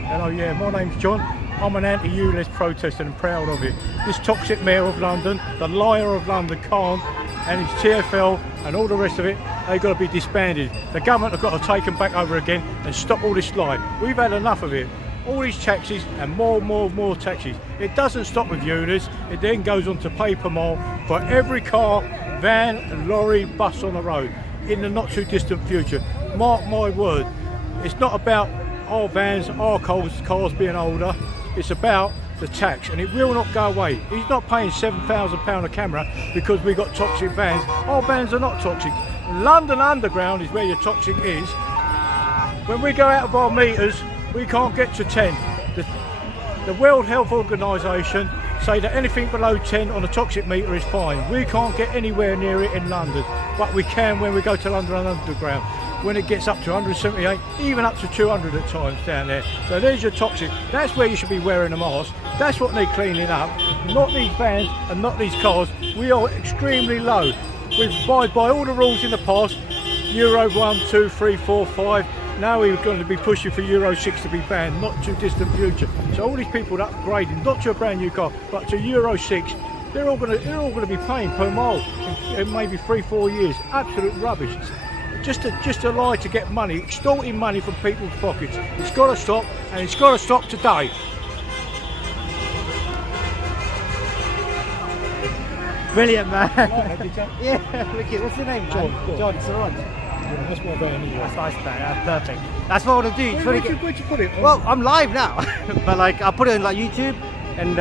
Hello, yeah, my name's John. I'm an anti-ULEZ protester and proud of it. This toxic mayor of London, the liar of London, Khan, and his TFL and all the rest of it, they've got to be disbanded. The government have got to take them back over again and stop all this lie. We've had enough of it. All these taxes and more taxes. It doesn't stop with ULEZ, it then goes on to pay per mile for every car, van, lorry, bus on the road in the not too distant future. Mark my word, it's not about our vans, our cars being older, it's about the tax, and it will not go away. He's not paying £7,000 a camera because we've got toxic vans. Our vans are not toxic. London Underground is where your toxic is. When we go out of our meters, we can't get to 10. The World Health Organisation say that anything below 10 on a toxic meter is fine. We can't get anywhere near it in London, but we can when we go to London Underground. When it gets up to 178, even up to 200 at times down there. So there's your toxic. That's where you should be wearing a mask. That's what need cleaning up. Not these vans and not these cars. We are extremely low. We've abided by all the rules in the past. Euro 1, 2, 3, 4, 5. Now we're going to be pushing for Euro 6 to be banned, not too distant future. So all these people that upgrading, not to a brand new car, but to Euro 6, they're all going to be paying per mile in maybe 3-4 years. Absolute rubbish. Just a lie to get money, extorting money from people's pockets. It's got to stop, and it's got to stop today. Brilliant, man. Yeah, look at what's your name, man? John. It's alright. Yeah, that's my van anyway. That's nice, man. That's perfect. That's what I want to do. Where'd you put it? Well, I'm live now, but like I'll put it on like YouTube. and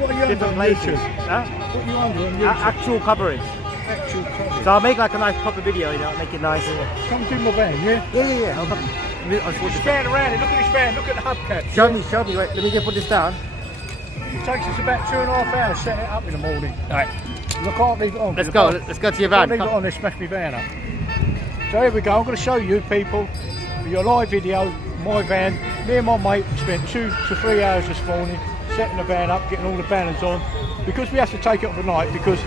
What are you different under on places. YouTube? Huh? What are you under on YouTube? Actual coverage. Actual coverage. So I'll make like a nice proper video, you know, make it nice. Come to my van, yeah? Yeah. I'll come. Stand around it, look at this van, look at the hubcaps. Show me. Wait, let me just put this down. It takes us about 2.5 hours setting it up in the morning. All right, I can't leave it on. let's go. Let's go to your Can't van. leave it on, they smash my van up. So here we go, I'm going to show you people your live video, my van. Me and my mate spent 2 to 3 hours this morning setting the van up, getting all the banners on. Because we have to take it overnight because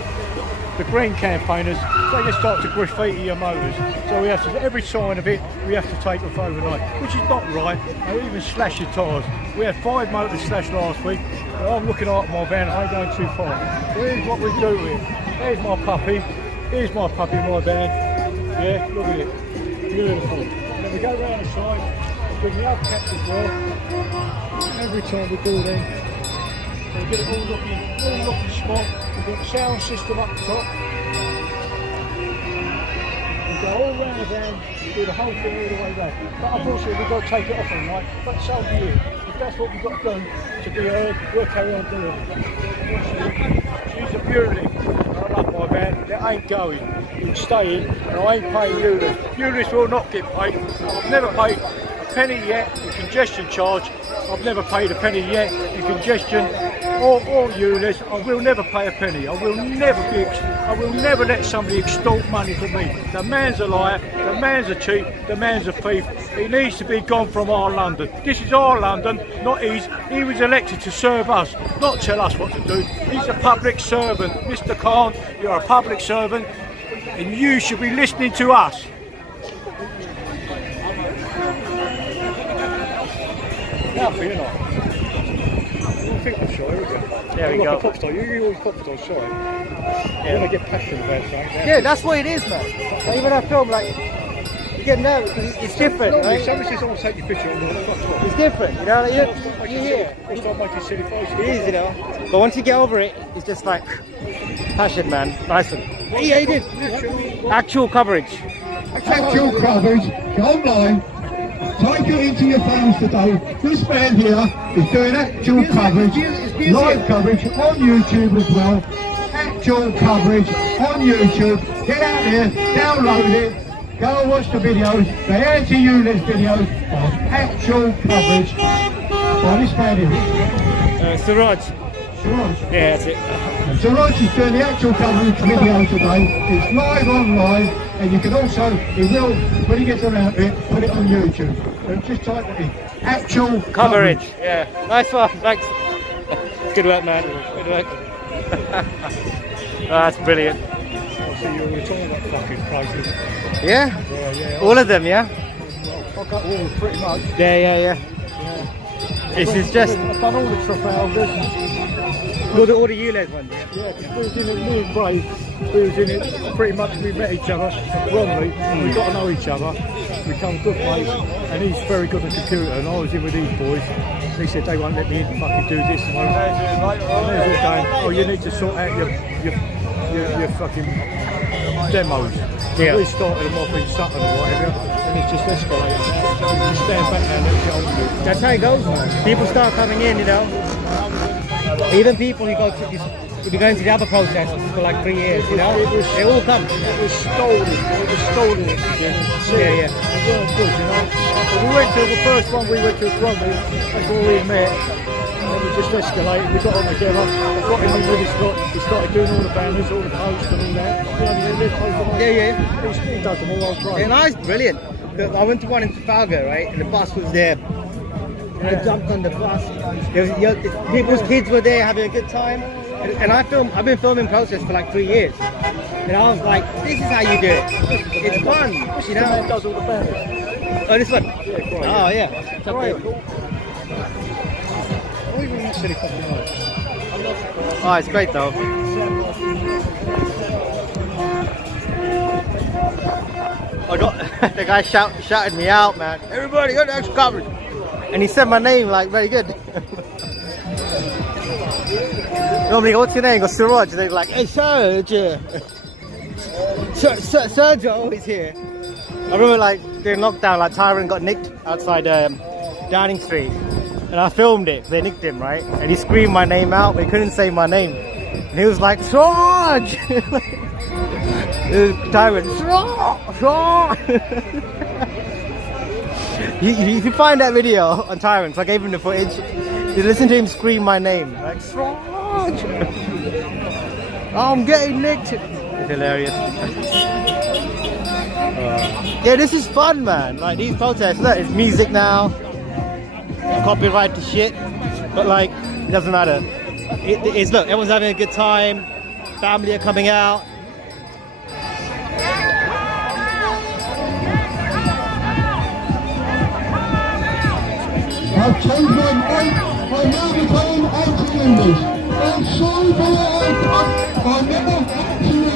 the green campaigners, they just start to graffiti your motors. So we have to, every sign of it, we have to take off overnight, which is not right. They even slash your tyres. We had 5 motors slashed last week. And I'm looking at my van, I ain't going too far. So here's what we do with it. Here's my puppy. Here's my puppy in my van. Yeah, look at it. Beautiful. And then we go round the side, bring the other caps as well. Every time we do them, we get it all looking smart. We've got the sound system up the top. We go all round the van, we do the whole thing all the way round. But unfortunately we've got to take it off all night, but so be it. If that's what we've got to do to be heard, we'll carry on doing it. She's a beauty. I love my van, that ain't going. It's staying, and I ain't paying ULEZ. ULEZ will not get paid. I've never paid a penny yet in congestion charge. I've never paid a penny yet in congestion or ULEZ. I will never pay a penny. I will never let somebody extort money from me. The man's a liar, the man's a cheat, the man's a thief. He needs to be gone from our London. This is our London, not his. He was elected to serve us, not tell us what to do. He's a public servant. Mr. Khan, you're a public servant and you should be listening to us. Now for you not. I think I'm shy, isn't it? There we go. A pop star. You always pop star shy. Yeah. When I get passionate about something. Yeah, that's what it is, man. Like, even I film, like, you get nervous because it's different, Normally, right? somebody says, I want to take your picture, I'm going to fuck off. It's different, you know. Like, you hear. It's not making silly faces. It is, you know. But once you get over it, it's just like passion, man. Nice one. Yeah, you did. Actual coverage. Actual coverage, go online, take it into your phones today. This man here is doing actual coverage, live coverage on YouTube as well. Actual coverage on YouTube. Get out there, download it, go and watch the videos, the anti-ULEZ videos of actual coverage by this man here. Siraj. Siraj. Yeah, that's it. Siraj is doing the actual coverage video today. It's live online, and you can also, he will, when he gets around to it, put it on YouTube. So just type it in. Actual Coverage. Yeah. Nice one. Thanks. Good work, man. Good work. Oh, that's brilliant. I see you all the time, that fucking places. Yeah? Yeah. All of them, yeah? I got all pretty much. Yeah. This is just I've done all the Trafalgars. all the ULEZ ones, yeah? Yeah, 'cause we was in it, me and Brave, we was in it, pretty much we met each other at Bromley, and we got to know each other, become good mates, and he's very good at the computer, and I was in with these boys, he said they won't let me in to fucking do this, and I was all going, oh you need to sort out your fucking demos. Yeah. We started them off in Sutton or whatever, and it's just escalated. You stand back now and let it get on with it. That's how it goes, man. People start coming in, you know. Even people who go to this, who be going to the other protesters for like 3 years, you know. They all come. It was stolen at the beginning. Yeah. It weren't good, you know. But we went to the first one we went to Bromley, that's where we met. And we just escalated, we got on together, I got him in with his lot, we started doing all the banners, all the posts and all that. Yeah. He does them all over. And I was brilliant. I went to one in Trafalgar, right, and the bus was there. And I jumped on the bus. There was, people's kids were there having a good time. And I've been filming protests for like 3 years. And I was like, this is how you do it. It's fun, you know. He does all the banners. Oh, this one? Yeah, great. Oh, yeah. Great. What even that silly fucking noise? Oh, it's great though. I got the guy shouted me out, man. Everybody got the extra coverage. And he said my name like very good. Normally, what's your name? He goes, Siraj. And they're like, hey, Serge. Serge always here. I remember like during lockdown, like Tyrone got nicked outside Downing Street. And I filmed it, they nicked him, right? And he screamed my name out, but he couldn't say my name. And he was like, Sarge! Tyrant, Sarge! You can find that video on Tyrant, so I gave him the footage. You listen to him scream my name, like, Sarge! I'm getting nicked! It's hilarious. Yeah, this is fun, man. Like, these protests, look, it's music now. Copyright to shit, but like, it doesn't matter. It's look, everyone's having a good time, family are coming out. I've changed my mind. I now became anti-English. I'm sorry for what I never actually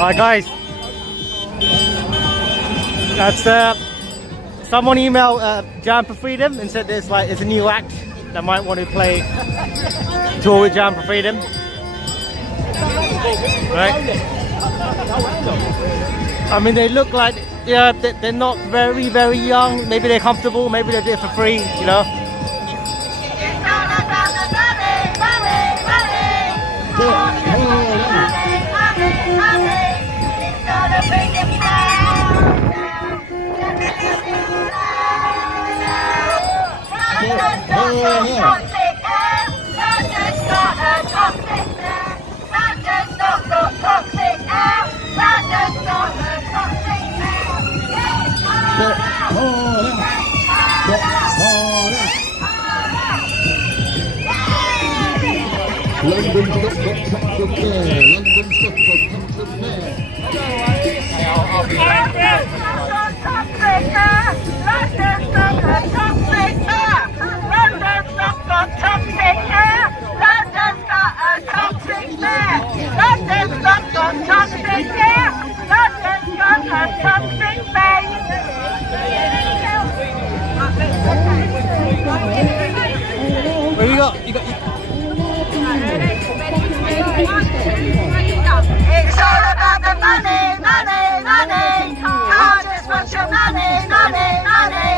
Alright guys, that's someone emailed Jam for Freedom and said there's a new act that might want to play tour with Jam for Freedom. Right? I mean, they look like, yeah, they're not very young. Maybe they're comfortable, maybe they do it for free, you know. Where you got? It's all about the money, money, money. Can't just want your money, money, money.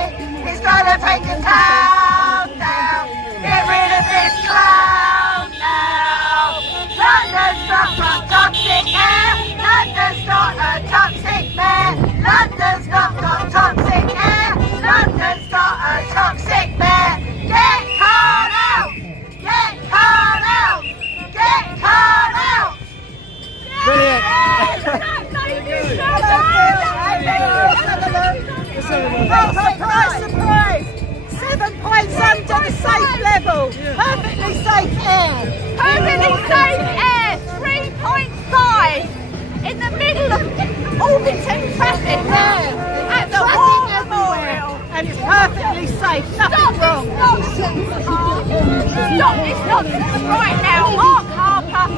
It's gonna take the town down. Get rid of this clown now. London's not got toxic air. London's not a toxic mayor. London's not got toxic air. London's got a toxic mayor. Get caught out. Get caught out. Get caught out. Brilliant. Surprise, surprise! 7 points under the safe level. Perfectly safe air. Perfectly safe air, 3.5 in the middle of Orpington traffic at the War Memorial. And it's perfectly safe. Nothing wrong. Stop this nonsense right now. Mark Harper,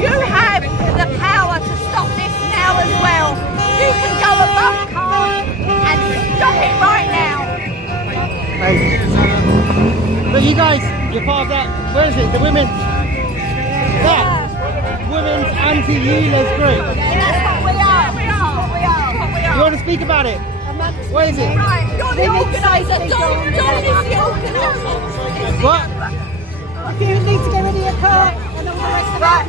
you have the power to stop this now as well. You can go above cars and stop it right now. But you guys, you're part of that, where is it, the women's, that, women's anti-ULEZ group. That's what we are. You want to speak about it? Where is it? Right, you're the organiser. Don is the organiser. What? If you need to get rid of your car and all the rest of that.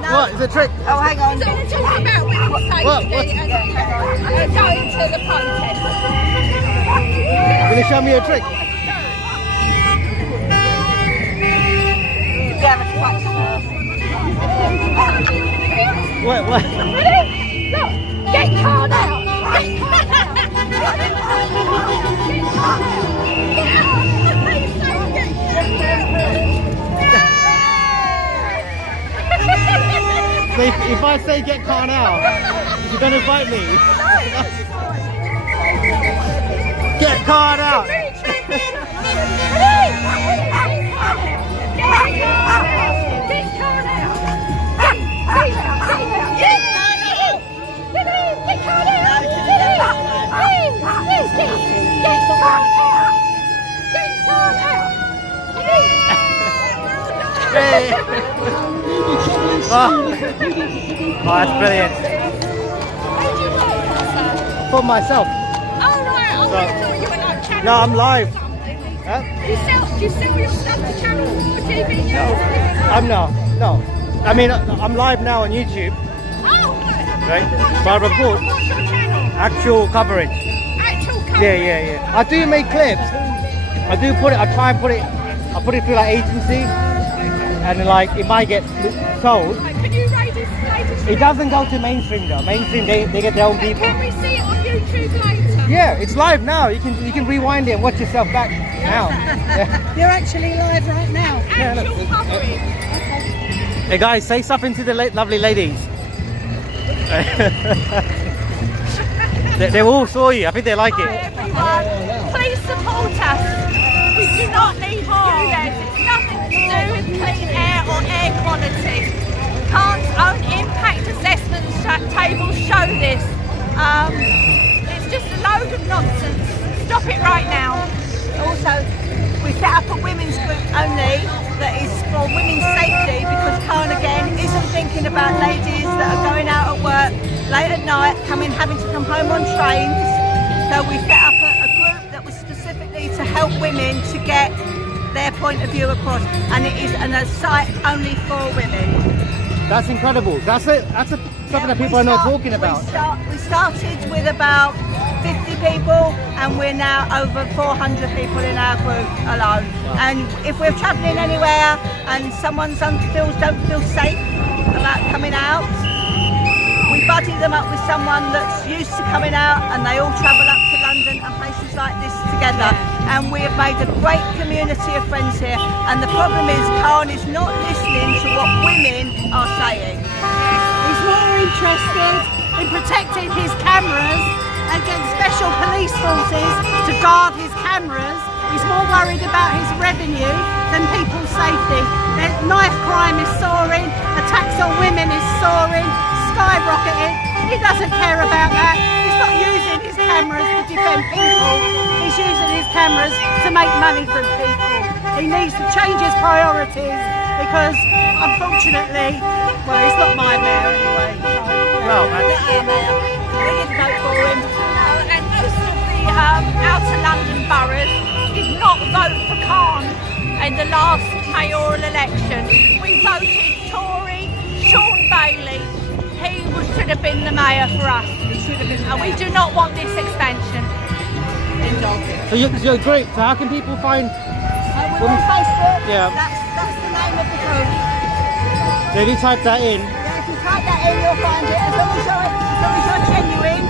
No, What? Is it a trick? Oh, hang on. So we're talking about women's safety What? and going to the protest. Can you show me a trick? What? What? Ready? Look, get card out. So if I say get car now, you're gonna fight me. Get car out. Hey. Oh, that's brilliant. For myself. Oh right, I thought you were like channel. No, I'm live. Huh? Do you sell your stuff to channels for TV news? I'm not. No. I mean, I'm live now on YouTube. Oh, Right? But I record what's your channel? actual coverage. Actual coverage. Yeah. I do make clips. I do put it. I try and put it. I put it through like agency, and like it might get sold. Can you raise this? It doesn't go to mainstream though. Mainstream they get their own people. Can we see it on YouTube later? Yeah, it's live now. You can rewind it and watch yourself back now. Yeah. You're actually live right now. Actual coverage. Hey guys, say something to the lovely ladies. they all saw you. I think they like Hi it. everyone, please support us. We do not need ULEZ. It's nothing to do with clean air or air quality. Cairns' own impact assessment tables show this. It's just a load of nonsense. Stop it right now. Also, we set up a women's group only that is for women's safety because Cairns again isn't thinking about ladies that are going out at work late at night, having to come home on trains. So we set up a group that was specifically to help women to get their point of view across, and it is a site only for women. That's incredible. That's something that people are not talking about. We started with about 50 people and we're now over 400 people in our group alone. Wow. And if we're travelling anywhere and someone don't feel safe about coming out, we buddy them up with someone that's used to coming out, and they all travel up to London and places like this together. And we have made a great community of friends here, and the problem is Cairns is not listening to what women are saying. He's more interested in protecting his cameras and getting special police forces to guard his cameras. He's more worried about his revenue than people's safety. Knife crime is soaring, attacks on women is soaring, skyrocketing. He doesn't care about that. He's not using his cameras to defend people. He's using his cameras to make money from people. He needs to change his priorities because, unfortunately, well, he's not my mayor anyway. No, not our mayor. We didn't vote for him. No, and most of the outer London boroughs did not vote for Cairns in the last mayoral election. We voted Tory, Sean Bailey. He should have been the mayor for us. And we do not want this expansion. So you're great. So how can people find? We're on Facebook. Yeah. That's the name of the group. So if you type that in. Yeah, if you type that in, you'll find it. As long as you're genuine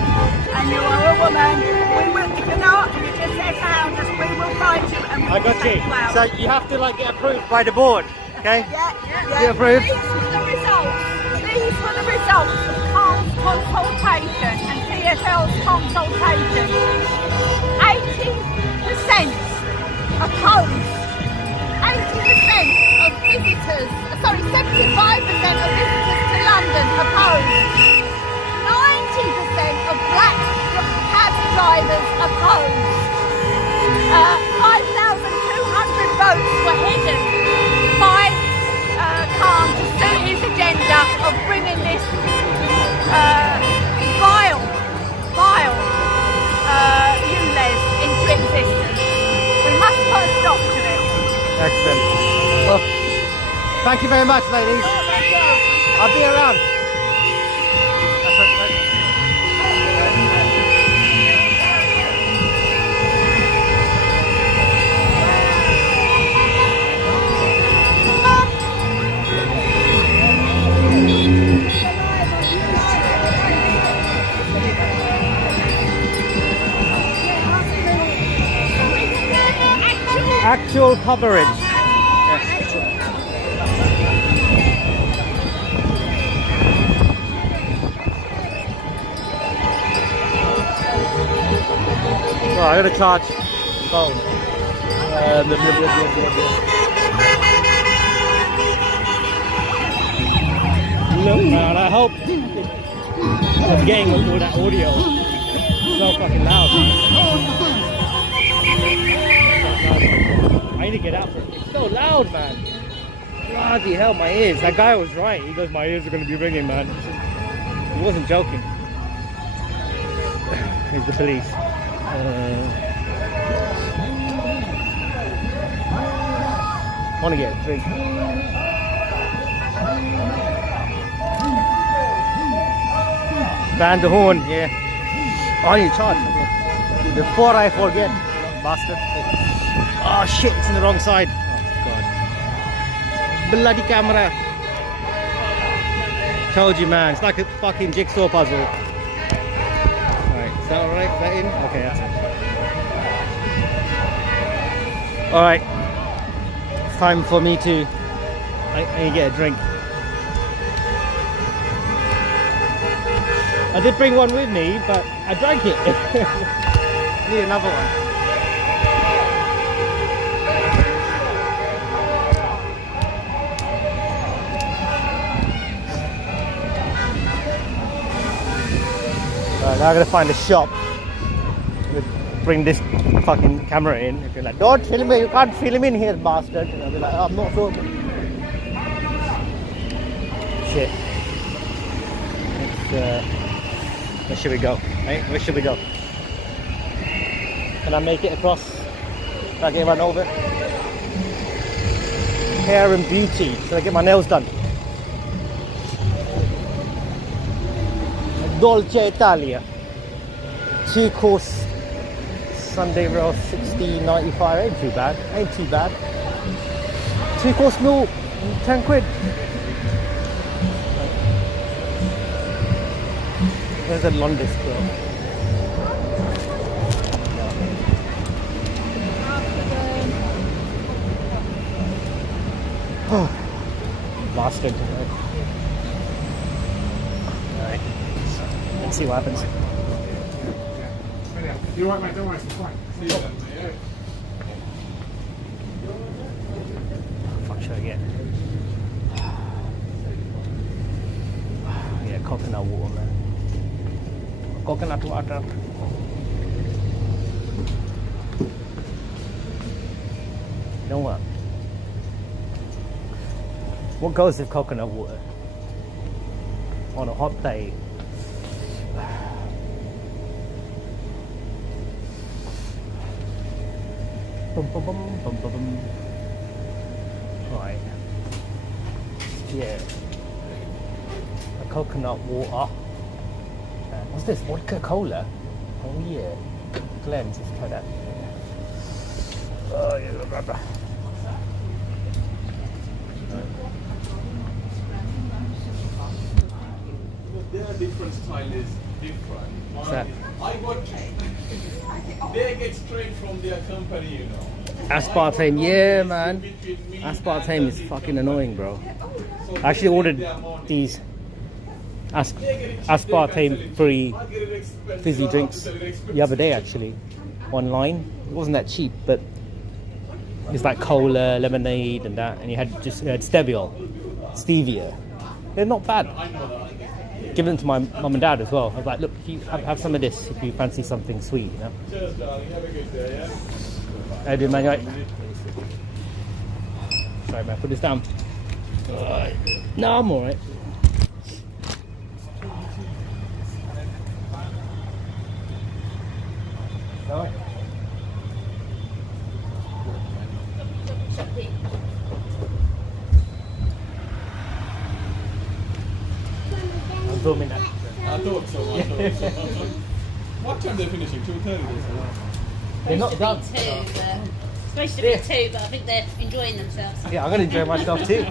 and you are a woman, we will. If you're not, you just say to hound us. We will find you and we I will got take you. you out. So you have to like get approved by the board. Okay. Yeah. Get approved. These were the results. These were the results of Cairns' consultation and TfL's consultation. 80% opposed. 80% of visitors, sorry, 75% of visitors to London opposed. 90% of black cab drivers opposed. 5,200 votes were hidden by Cairns to suit his agenda of bringing this vile ULEZ into existence. We must put a stop to it. Excellent. Well, thank you very much, ladies. Thank you. I'll be around. Actual coverage. Oh, I gotta charge phone. Look, man, I hope I'm getting all that audio. It's so fucking loud. I need to get out there. It's so loud, man. Bloody hell, my ears. That guy was right. He goes, my ears are gonna be ringing, man. He wasn't joking. Here's the police. Want to get a drink. Band the horn, yeah. Oh, you charge. Okay. Before I forget, bastard. Oh shit, it's in the wrong side. Oh god. Bloody camera. Told you, man. It's like a fucking jigsaw puzzle. Alright, is that alright? Is that in? Okay, that's it. Alright. It's time for me to... I need to get a drink. I did bring one with me, but I drank it. Need another one. Now I'm gonna find a shop. Bring this fucking camera in. If you're like, don't film me, you can't film in here, bastard. And I'll be like, oh, I'm not sure. Shit. Where should we go? Right? Where should we go? Can I make it across? Can I get run over? Hair and beauty. Should I get my nails done? Dolce Italia. 2-course Sunday roll 16.95. Ain't too bad. Ain't too bad. 2-course meal 10 quid. There's a Londis girl. Bastard. Alright. Let's see what happens. You're right, mate, don't worry, it's fine. See you then, mate. What should I get? Yeah, coconut water, man. Coconut water. You know what? What goes with coconut water? On a hot day. Bum, bum, bum, bum, bum, bum. Right. Yeah. A coconut water. What's this? Vodka cola? Oh yeah. Glenn's, let's try that. Oh yeah, Their different style is different. What's that? I got they get straight from their company, you know. Aspartame, yeah, man. Aspartame is fucking annoying, bro. I actually ordered these aspartame free fizzy drinks the other day, actually, online. It wasn't that cheap, but it's like cola, lemonade, and that, and you had stevia. They're not bad. Given to my mum and dad as well. I was like, look, if you have some of this if you fancy something sweet, you know. Cheers, darling. Have a good day, yeah? How you doing, man? Right. Sorry, man. Put this down. No, I'm alright. Alright. filming that. I thought so. What time they're finishing? 2:30. They're not done. Supposed to be 2, but I think they're enjoying themselves. Yeah, I'm gonna enjoy myself too.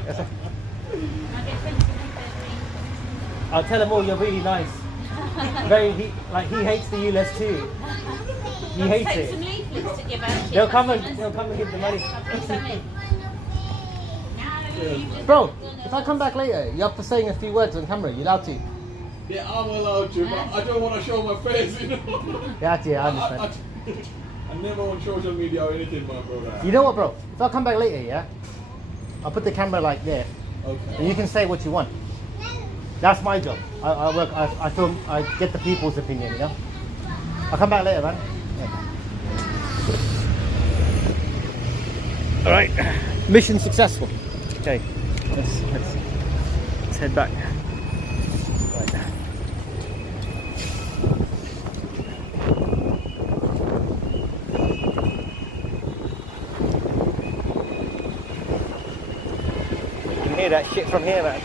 I'll tell them all you're really nice. He hates the ULEZ too. He hates Take some it. leaflets to give out. They'll come and give the money. Bro, if I come back later, you have to saying a few words on camera. You're allowed to. Yeah, I'm allowed to, but I don't want to show my face, you know. Yeah, I understand. I'm never on social media or anything, my brother. You know what, bro? If I come back later, yeah, I'll put the camera like there, Okay. and you can say what you want. That's my job. I work. I film. I get the people's opinion. You know. I'll come back later, man. Yeah. All right. Mission successful. Okay. Let's head back. Right. You can hear that shit from here, man.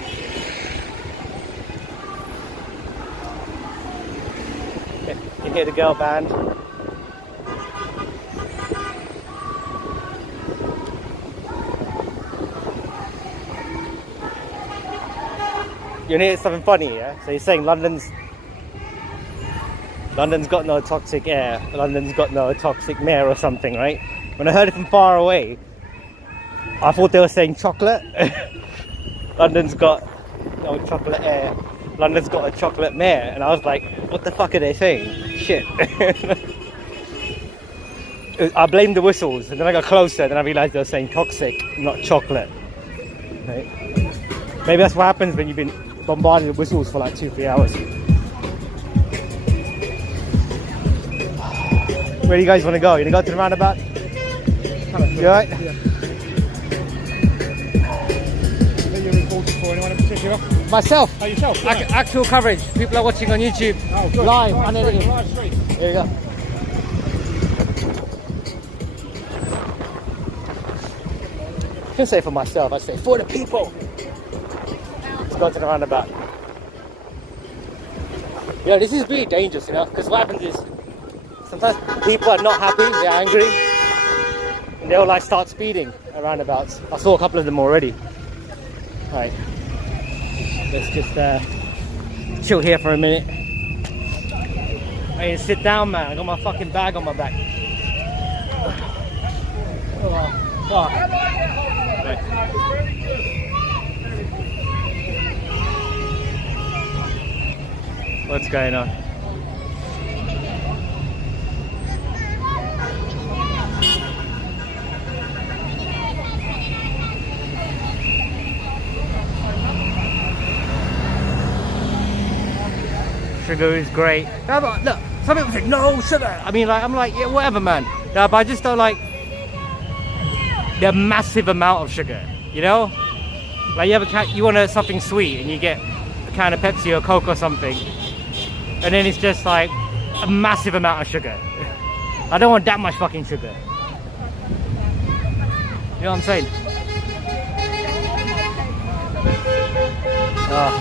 You can hear the girl band. You hear something funny, yeah? So you're saying London's got no toxic air, London's got no toxic mayor or something, right? When I heard it from far away, I thought they were saying chocolate. London's got no chocolate air, London's got a chocolate mayor, and I was like, what the fuck are they saying? Shit. I blamed the whistles, and then I got closer, and then I realised they were saying toxic, not chocolate. Right? Maybe that's what happens when you've been bombarded with whistles for like 2-3 hours. Where do you guys want to go? You want to go to the roundabout? You alright? Yeah. Are you reporting for anyone in particular? Myself. Oh, yourself? Yeah. Actual coverage. People are watching on YouTube. Oh, good. Live, Live unedited. stream, live stream. There you go. I didn't say for myself, I say for the people. Let's go to the roundabout. Yeah, this is really dangerous, you know, because what happens is sometimes people are not happy, they're angry, and they'll like start speeding at roundabouts. I saw a couple of them already. Right, let's just chill here for a minute. I need to sit down, man. I got my fucking bag on my back. Oh, fuck. Right. What's going on? Sugar is great. No, but look, some people think no sugar. I mean, like, I'm like, yeah, whatever, man. Yeah, but I just don't like the massive amount of sugar. You know, like you want something sweet and you get a can of Pepsi or Coke or something, and then it's just like a massive amount of sugar. I don't want that much fucking sugar. You know what I'm saying? Oh.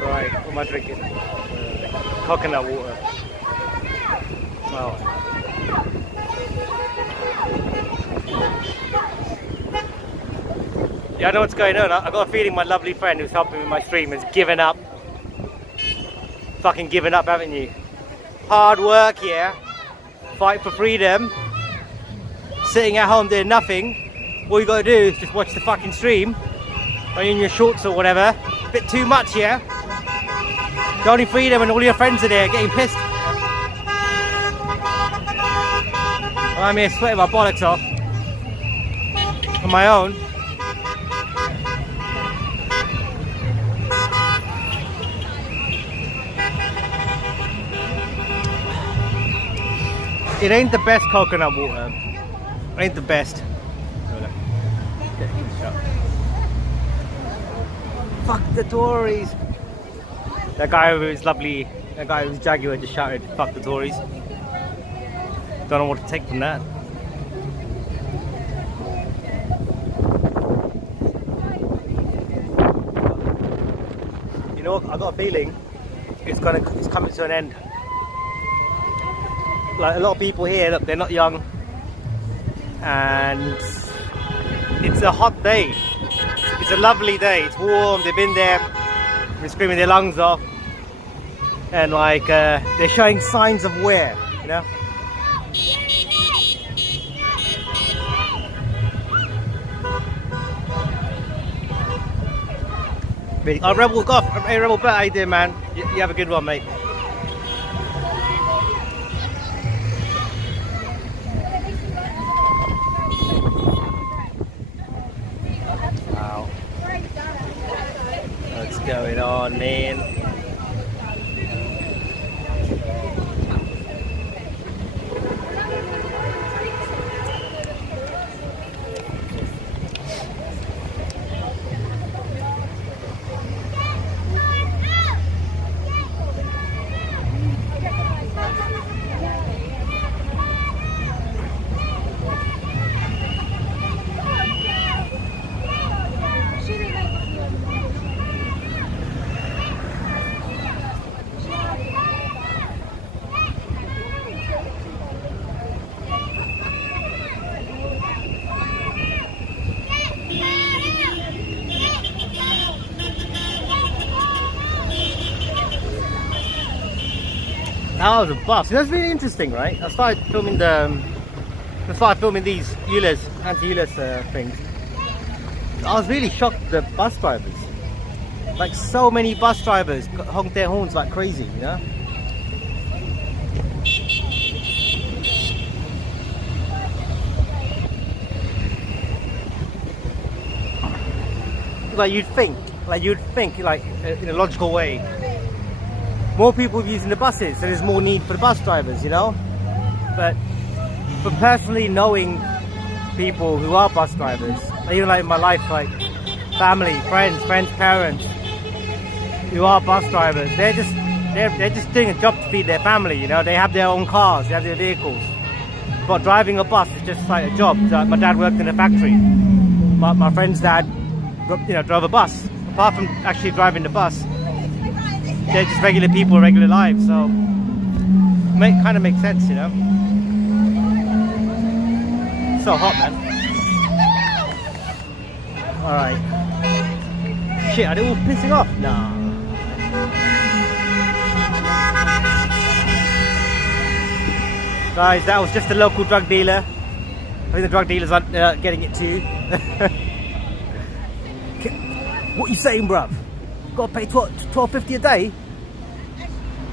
Right, what am I drinking? Coconut water. Oh. Yeah, I know what's going on. I got a feeling my lovely friend who's helping with my stream has given up. Fucking given up, haven't you? Hard work, yeah. Fight for freedom. Sitting at home doing nothing. All you gotta do is just watch the fucking stream. Or in your shorts or whatever. A bit too much, yeah? The only freedom and all your friends are there getting pissed. I'm here sweating my bollocks off. On my own. It ain't the best coconut water. It ain't the best. Fuck the Tories. That guy who's lovely, that guy who's Jaguar just shouted, fuck the Tories. Don't know what to take from that. You know, I got a feeling it's coming to an end. Like a lot of people here, look, they're not young, and it's a hot day. It's a lovely day. It's warm. They've been there, been screaming their lungs off, and like they're showing signs of wear. You know. Oh, Rebel Golf. Hey, Rebel Bet, how you doing, man? You have a good one, mate. Wow. What's going on, man? That was a bus. That's really interesting, right? I started filming these ULEZ, anti-ULEZ things. I was really shocked at the bus drivers. Like so many bus drivers honk their horns like crazy, you know? Like you'd think in a logical way. More people using the buses, so there's more need for the bus drivers, you know? But for personally knowing people who are bus drivers, even like in my life, like family, friends, parents who are bus drivers, they're just doing a job to feed their family, you know? They have their own cars, they have their vehicles. But driving a bus is just like a job. Like my dad worked in a factory. My friend's dad, you know, drove a bus. Apart from actually driving the bus, they're just regular people, regular lives, so kind of makes sense, you know. So hot, man. All right. Shit, are they all pissing off? Nah. Guys, that was just a local drug dealer. I think the drug dealers are getting it too. What you saying, bruv? Got to pay $12.50 a day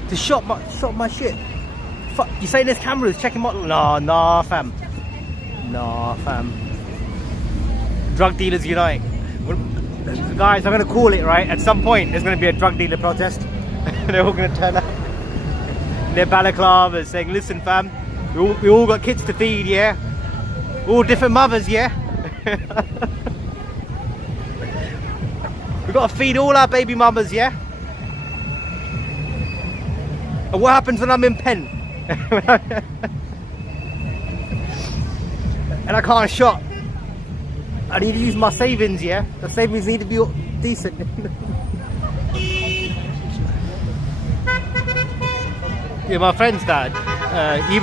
to shop my shit. Fuck, you saying there's cameras checking my... Nah, fam. Nah, fam. Drug dealers unite. Guys, I'm gonna call it, right? At some point, there's gonna be a drug dealer protest. They're all gonna turn up in their balaclavas saying, listen, fam, we all got kids to feed, yeah? All different mothers, yeah? We've got to feed all our baby mamas, yeah? And what happens when I'm in pen? And I can't shop. I need to use my savings, yeah? The savings need to be decent. Yeah, my friend's dad, he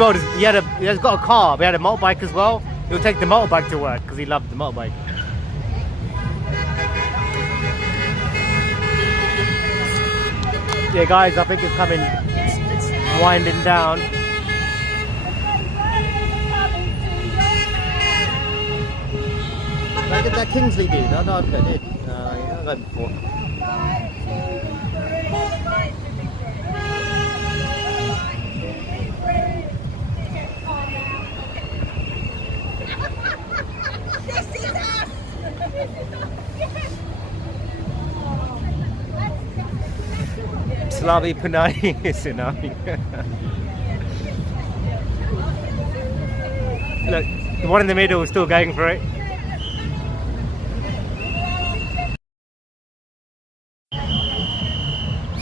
has got a car, but he had a motorbike as well. He'll take the motorbike to work because he loved the motorbike. Yeah, guys, I think it's coming. It's winding down. Did I get that Kingsley dude? I don't know if I did. I haven't got him before. This is us! Slavi Panani Tsunami. Look, the one in the middle is still going for it.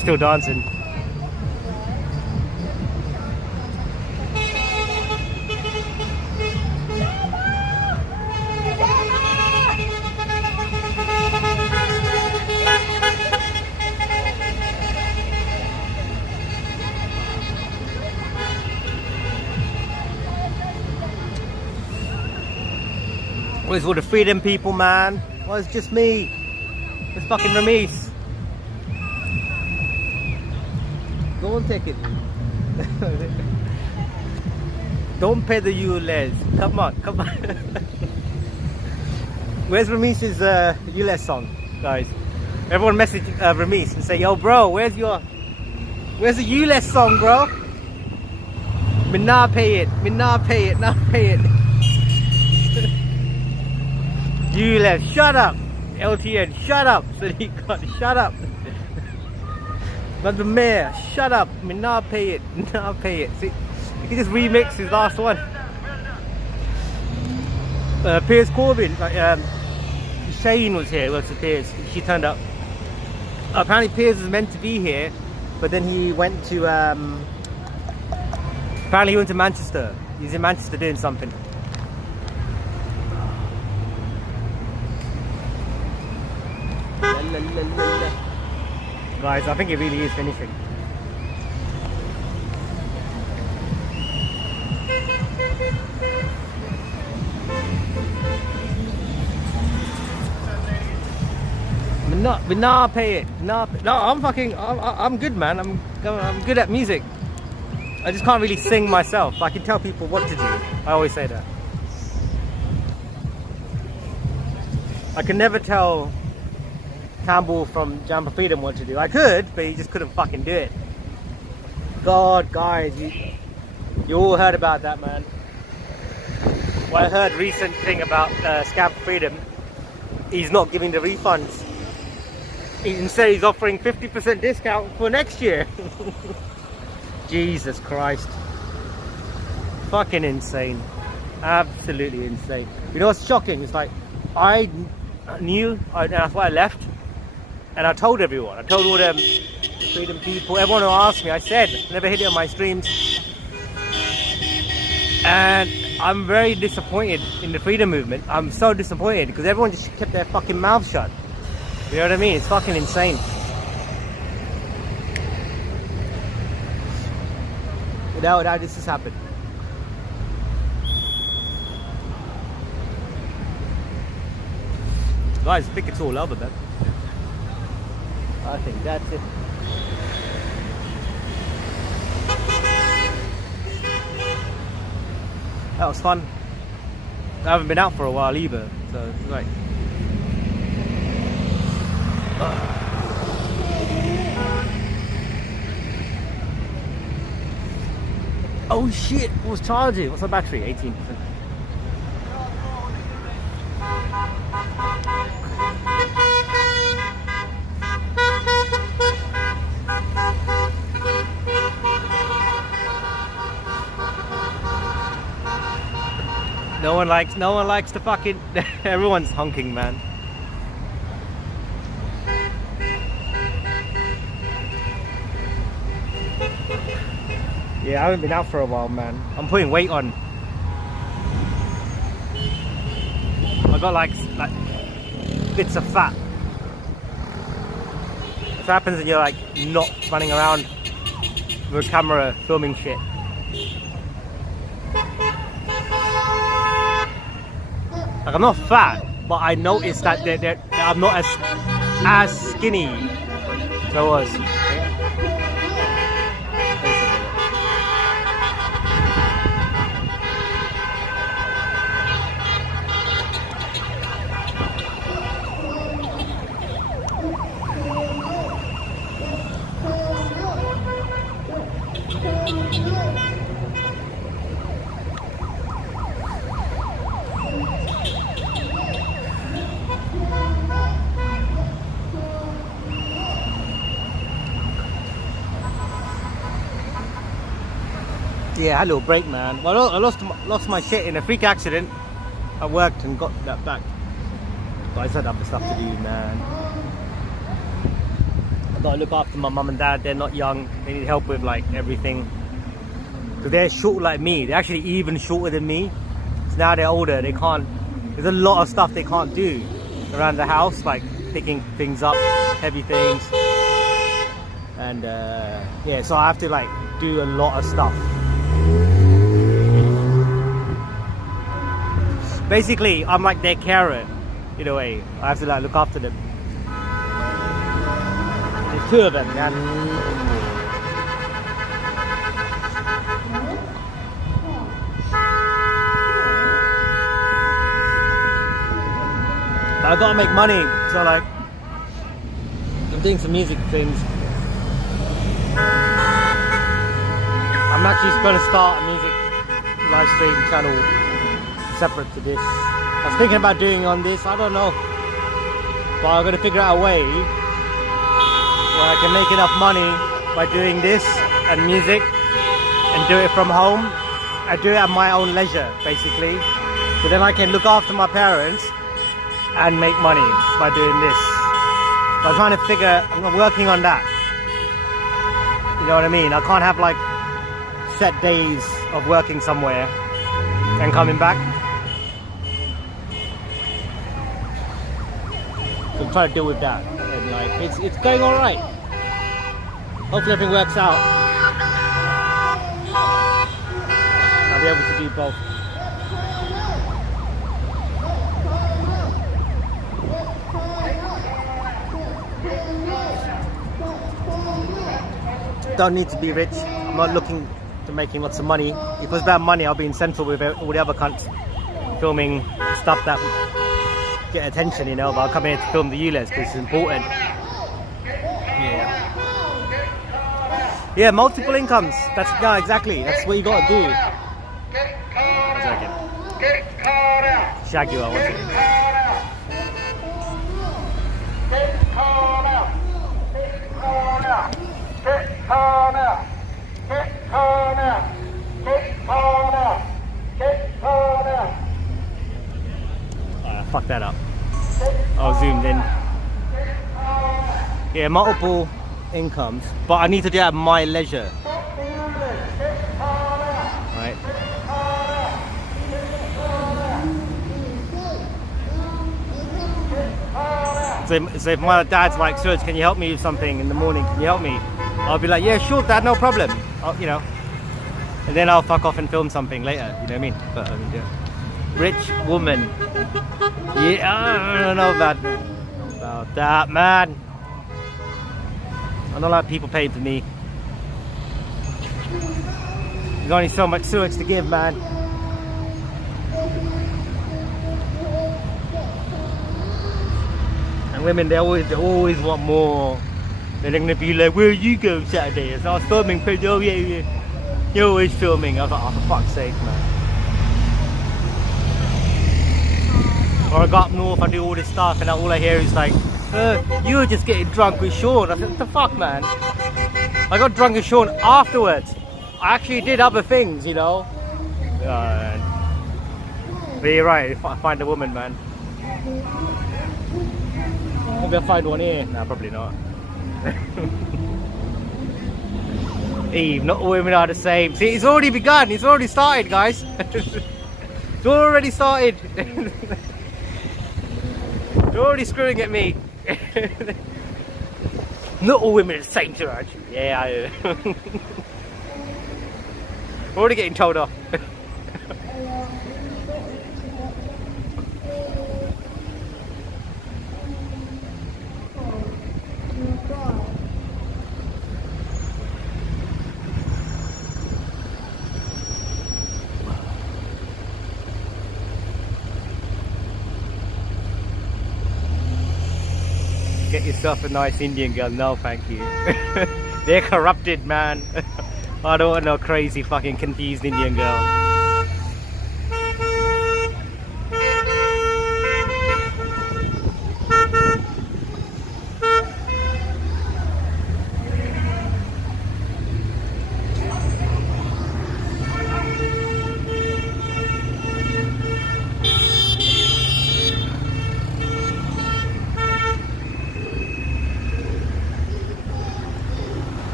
Still dancing. Where's all the freedom people, man? Well, it's just me. It's fucking Ramis. Go and take it. Don't pay the ULEZ. Come on, come on. Where's Ramis's ULEZ song, guys? Everyone message Ramis and say, yo, bro, where's the ULEZ song, bro? Me nah pay it. Me nah pay it. Nah pay it. ULEZ, shut up. LTN, shut up. So he got shut up. But the mayor, shut up. Me nah pay it. Nah pay it. See, he just remix his last one. Piers Corbyn, Shane was here. Well, it's Piers. She turned up. Apparently Piers was meant to be here, but then he went to apparently he went to Manchester. He's in Manchester doing something. Guys, I think it really is finishing. Nah, pay it. Nah, no, I'm good, man. I'm good at music. I just can't really sing myself. I can tell people what to do. I always say that. I can never tell Campbell from Jam for Freedom what to do. I could, but he just couldn't fucking do it. God, guys, you all heard about that, man. Well, I heard recent thing about Scam for Freedom. He's not giving the refunds. Instead, he's offering 50% discount for next year. Jesus Christ. Fucking insane. Absolutely insane. You know what's shocking? It's like, I knew, and that's why I left. And I told everyone. I told all them freedom people, everyone who asked me, I said, never hit it on my streams. And I'm very disappointed in the freedom movement. I'm so disappointed because everyone just kept their fucking mouth shut. You know what I mean? It's fucking insane. Without this has happened. Guys, I think it's all over, man. I think that's it. That was fun. I haven't been out for a while either, so it's like. Oh shit! What's charging? What's the battery? 18%. No one likes the fucking. Everyone's honking, man. Yeah, I haven't been out for a while, man. I'm putting weight on. I got like bits of fat. What happens when you're like not running around with a camera filming shit? Like, I'm not fat, but I noticed that I'm not as skinny as I was. Yeah, I had a little break, man. Well, I lost my shit in a freak accident. I worked and got that back. But I just had other stuff to do, man. I gotta look after my mum and dad. They're not young. They need help with like everything. Because they're short like me. They're actually even shorter than me. So now they're older. They can't. There's a lot of stuff they can't do around the house, like picking things up, heavy things. And yeah, so I have to like do a lot of stuff. Basically, I'm like their carer in a way. I have to like look after them. There's 2 of them, man. But I gotta make money, so like I'm doing some music things. I'm actually going to start a music live stream channel separate to this. I was thinking about doing on this, I don't know, but I'm going to figure out a way where I can make enough money by doing this and music and do it from home. I do it at my own leisure basically, so then I can look after my parents and make money by doing this. So I'm trying to I'm working on that. You know what I mean? I can't have like set days of working somewhere and coming back. So I'm trying to deal with that. And like it's going alright. Hopefully everything works out. I'll be able to do both. Don't need to be rich. I'm not looking to making lots of money. If it was about money, I'll be in Central with all the other cunts filming stuff that would get attention, you know. But I'll come here to film the ULEZ because it's important. Yeah, multiple incomes. That's exactly. That's what you got to do. One second. Shag you out. One second. Fuck that up. I'll zoom in. Yeah, multiple incomes, but I need to do it at my leisure. Right. So if my dad's like, Surge, can you help me with something in the morning? Can you help me? I'll be like, yeah, sure, Dad, no problem. You know, and then I'll fuck off and film something later. You know what I mean? But yeah. Rich woman. Yeah, I don't know about that, man. I don't like people paying for me. There's only so much sewage to give, man. And women, they always want more. They're gonna be like, where you go Saturday? So I was filming, oh yeah, you're always filming. I was like, oh, for fuck's sake, man. Or I go up north, I do all this stuff, and all I hear is like, you were just getting drunk with Sean. I said, what the fuck, man? I got drunk with Sean afterwards. I actually did other things, you know. But you're right, if I find a woman, man. Maybe I'll find one here. No, probably not. Eve, not all women are the same. See, it's already begun. It's already started, guys. It's already started. You're already screwing at me. Not all women are the same, Siraj. Yeah, I am. We're already getting told off. Get yourself a nice Indian girl. No, thank you. They're corrupted, man. I don't want no crazy fucking confused Indian girl.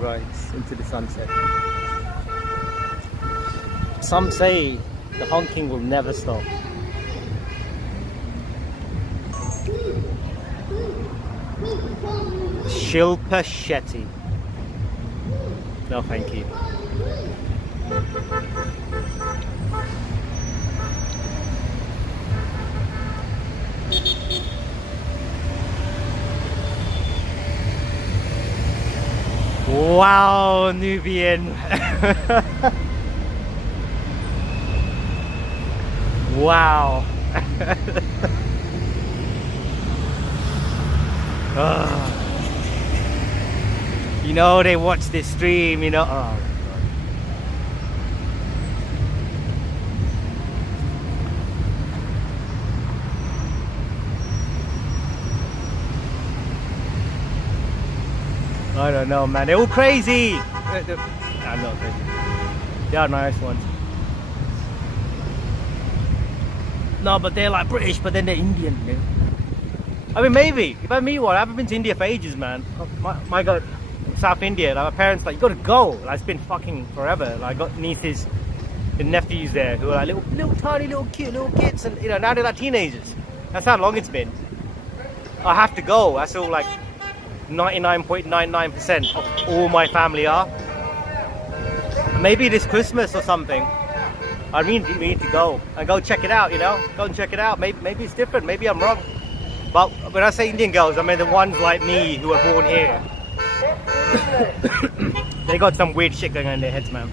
Rides into the sunset. Some say the honking will never stop. Shilpa Shetty. No, thank you. Wow, Nubian. Wow. You know they watch this stream, you know. Oh. I don't know, man. They're all crazy. I'm not crazy. They are nice ones. No, but they're like British, but then they're Indian. You know? I mean, maybe if I meet one. I haven't been to India for ages, man. My God, South India. Like my parents, like you gotta go. Like, it's been fucking forever. Like I got nieces and nephews there who are like little tiny, cute little kids, and you know now they're like teenagers. That's how long it's been. I have to go. That's all like 99.99% of all my family are. Maybe this Christmas or something. I mean, we need to go and go check it out. You know, go and check it out. Maybe it's different. Maybe I'm wrong. But when I say Indian girls, I mean the ones like me who were born here. They got some weird shit going on in their heads, man.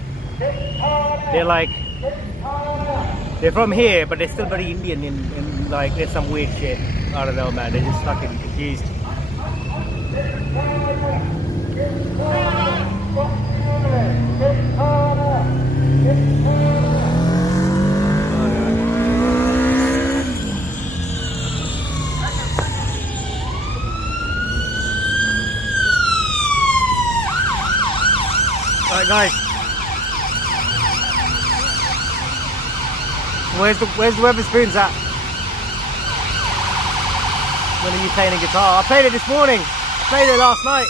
They're from here, but they're still very Indian and like there's some weird shit. I don't know, man. They're just fucking confused. Alright guys, where's the Weatherspoons at? When are you playing a guitar? I played it this morning. I played it last night.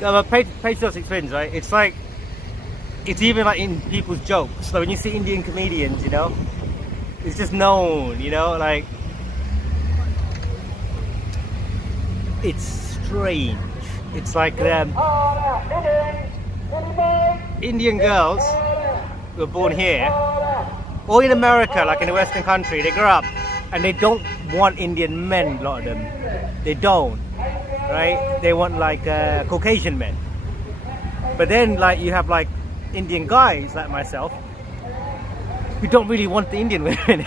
No, but patriotic friends, right? It's like, it's even like in people's jokes. So when you see Indian comedians, you know, it's just known, you know, like, it's strange. It's like Indian girls who are born here, or in America, like in the Western country, they grow up and they don't want Indian men, a lot of them. They don't, right? They want like Caucasian men. But then like you have like Indian guys like myself who don't really want the Indian women.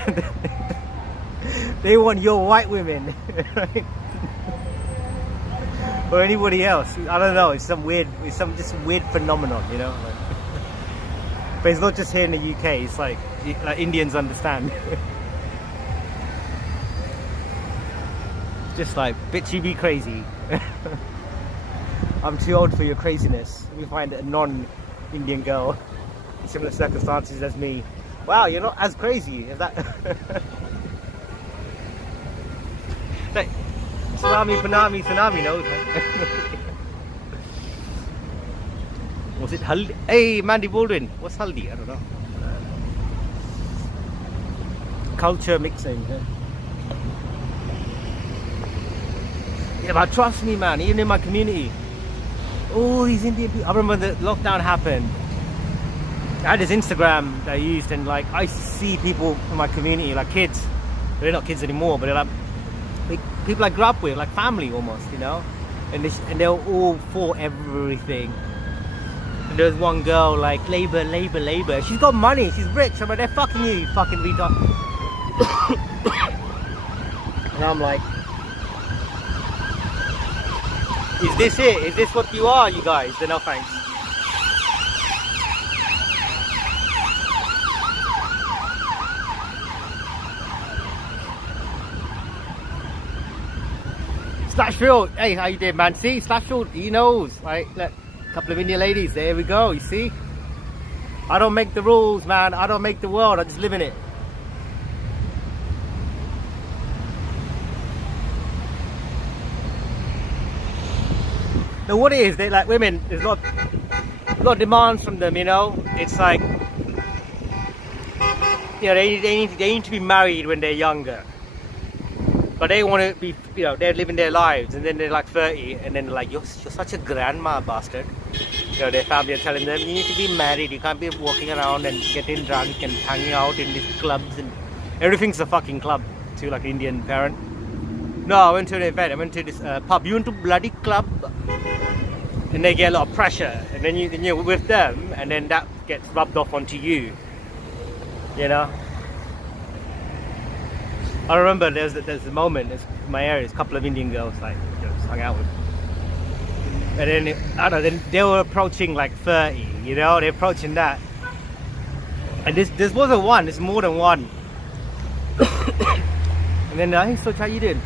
They want your white women, right? Or anybody else. I don't know, it's some just weird phenomenon, you know? Like, but it's not just here in the UK, it's like Indians understand. Just like, bitch, you be crazy. I'm too old for your craziness. Let me find a non-Indian girl in similar circumstances as me. Wow, you're not as crazy as that. Like, tsunami knows, man. Was it Haldi? Hey, Mandy Baldwin, what's Haldi? I don't know. Culture mixing. Yeah, but trust me, man, even in my community, all these Indian people, I remember the lockdown happened. I had this Instagram that I used, and like I see people in my community, like kids. They're not kids anymore, but they're like people I grew up with, like family almost, you know. And they're all for everything. And there's one girl like labor. She's got money, she's rich. I'm like, they're fucking you fucking retard. And I'm like, is this it? Is this what you are, you guys? Then no thanks. Slashfield, hey, how you doing, man? See, Slashfield, he knows, right? Look, a couple of Indian ladies, there we go, you see? I don't make the rules, man. I don't make the world, I just live in it. Now what it is, they like women, there's a lot of demands from them, you know? It's like, you know, they need to be married when they're younger. But they want to be, you know, they're living their lives, and then they're like 30, and then they're like, you're such a grandma bastard. You know, their family are telling them, you need to be married, you can't be walking around and getting drunk and hanging out in these clubs, and everything's a fucking club to like an Indian parent. No, I went to an event, I went to this pub. You went to bloody club, and they get a lot of pressure, and then you're with them, and then that gets rubbed off onto you, you know. I remember there's a moment in my area, there's a couple of Indian girls like, you know, just hung out with, and then I don't know, then they were approaching like 30, you know, they're approaching that, and this wasn't one, it's more than one. And then hey, so how you doing?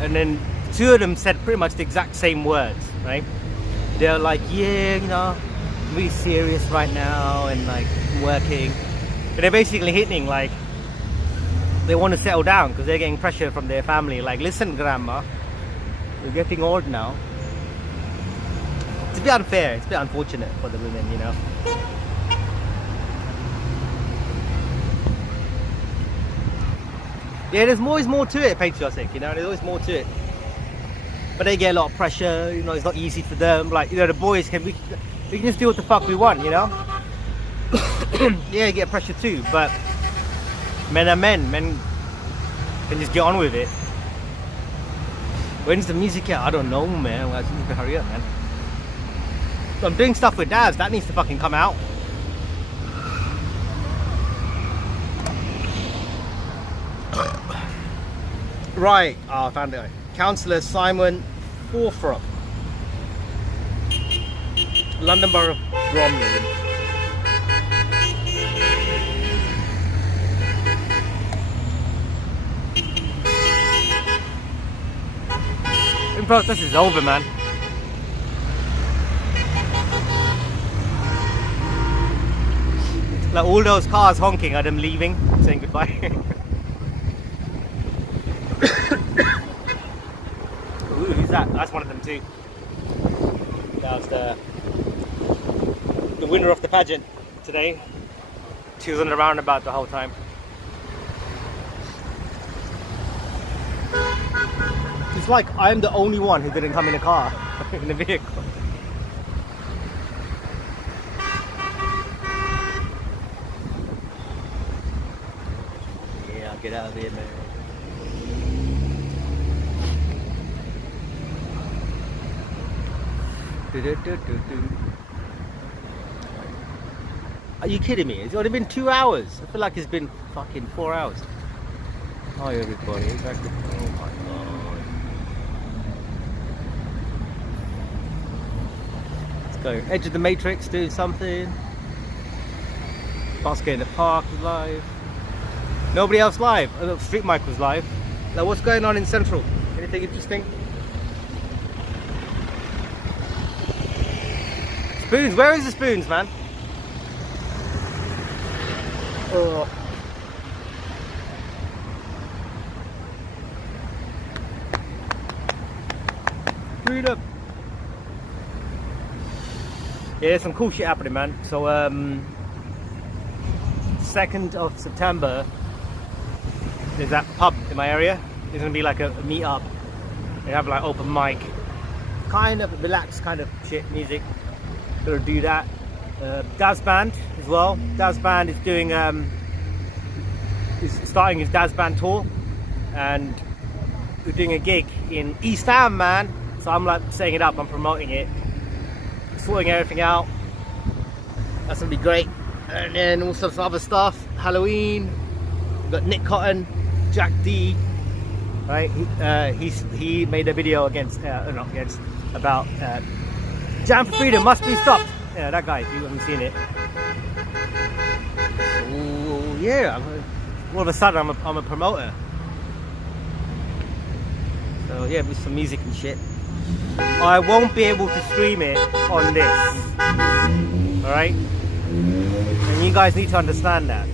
And then two of them said pretty much the exact same words, right? They're like, yeah, you know, I'm really serious right now, and like I'm working, but they're basically hitting like, they want to settle down because they're getting pressure from their family. Like, listen, grandma, you're getting old now. It's a bit unfair. It's a bit unfortunate for the women, you know. Yeah, there's always more to it, patriotic, you know. There's always more to it. But they get a lot of pressure. You know, it's not easy for them. Like, you know, the boys we can just do what the fuck we want, you know. Yeah, you get pressure too, but men are men. Men can just get on with it. When's the music out? I don't know, man. I just need to hurry up, man. So I'm doing stuff with Daz. That needs to fucking come out. Right. Oh, I found it. Councillor Simon Forthrop, London Borough of Bromley. The process is over, man. Like all those cars honking are them leaving, saying goodbye. Ooh, who's that? That's one of them too. That was the winner of the pageant today. She was on the roundabout the whole time. It's like I'm the only one who didn't come in a car, in a vehicle. Yeah, I'll get out of here, man. Are you kidding me? It's only been 2 hours. I feel like it's been fucking 4 hours. Hi everybody, exactly. Oh my god. Let's go. Edge of the Matrix doing something. Basket in the Park was live. Nobody else live. Street Mike was live. Now what's going on in Central? Anything interesting? Spoons, where is the spoons, man? Oh. Freedom. Yeah, there's some cool shit happening, man. So 2nd of September there's that pub in my area. There's gonna be like a meet up. They have like open mic, kind of relaxed kind of shit music. Gonna do that. Daz Band as well. Daz Band is doing is starting his Daz Band tour, and we're doing a gig in East Ham, man. So I'm like setting it up, I'm promoting it, sorting everything out. That's gonna be great. And then also some other stuff. Halloween. We've got Nick Cotton, Jack D. Right? He made a video about Jam for Freedom must be stopped. Yeah, that guy, if you haven't seen it. Oh yeah, all of a sudden I'm a promoter. So yeah, with some music and shit. I won't be able to stream it on this. Alright? And you guys need to understand that.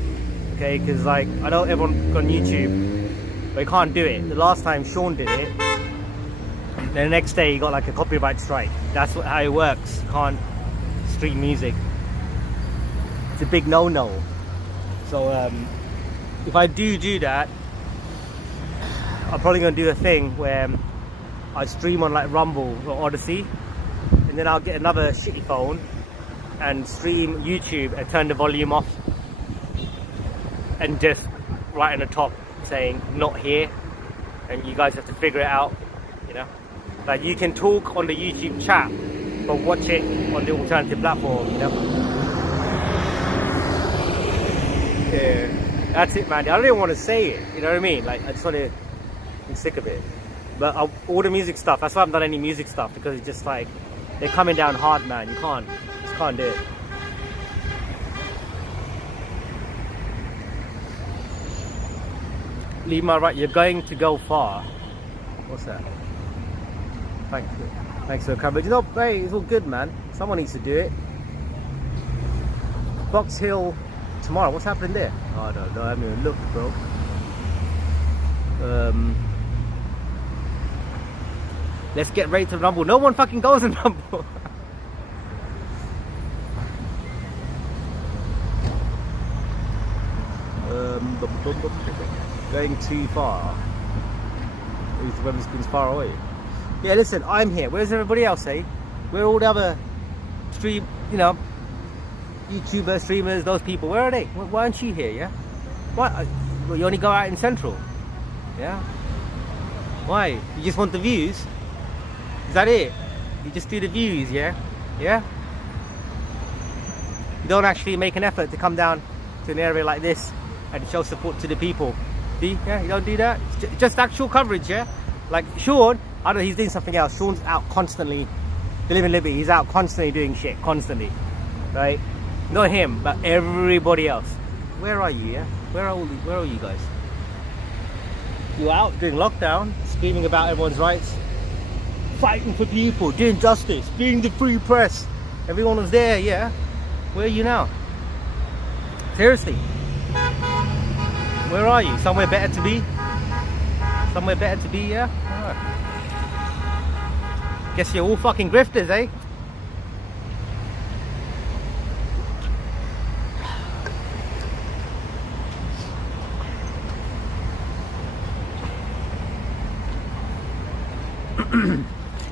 Okay, because like, I know everyone on YouTube, but you can't do it. The last time Sean did it, the next day he got like a copyright strike. That's how it works. You can't stream music. It's a big no-no. So if I do that, I'm probably gonna do a thing where I stream on like Rumble or Odyssey, and then I'll get another shitty phone and stream YouTube and turn the volume off, and just write on the top saying not here, and you guys have to figure it out, you know. Like you can talk on the YouTube chat, but watch it on the alternative platform, you know. Yeah, that's it, man. I don't even want to say it, you know what I mean? Like I just want to, I'm sick of it. But all the music stuff, that's why I haven't done any music stuff, because it's just like they're coming down hard, man. You just can't do it. Leave my right, you're going to go far. What's that? Thanks for the coverage. You know, hey, it's all good, man. Someone needs to do it. Box Hill tomorrow. What's happening there? Oh, I don't know. I haven't even looked, bro. Let's get ready to Rumble. No one fucking goes in Rumble. Going too far. The Weatherspoon's far away. Yeah, listen, I'm here. Where's everybody else, eh? Where are all the other YouTuber streamers, those people? Where are they? Why aren't you here, yeah? Why? Well, you only go out in Central, yeah? Why? You just want the views? Is that it? You just do the views, yeah? Yeah? You don't actually make an effort to come down to an area like this and show support to the people. See? Yeah, you don't do that? It's just actual coverage, yeah? Like Sean, I don't know, he's doing something else. Sean's out constantly, the Living Liberty, he's out constantly doing shit, constantly. Right? Not him, but everybody else. Where are you, yeah? Where are you guys? You're out doing lockdown, screaming about everyone's rights, fighting for people, doing justice, being the free press. Everyone was there, yeah? Where are you now? Seriously. Where are you? Somewhere better to be? Somewhere better to be, yeah? Alright. Guess you're all fucking grifters, eh?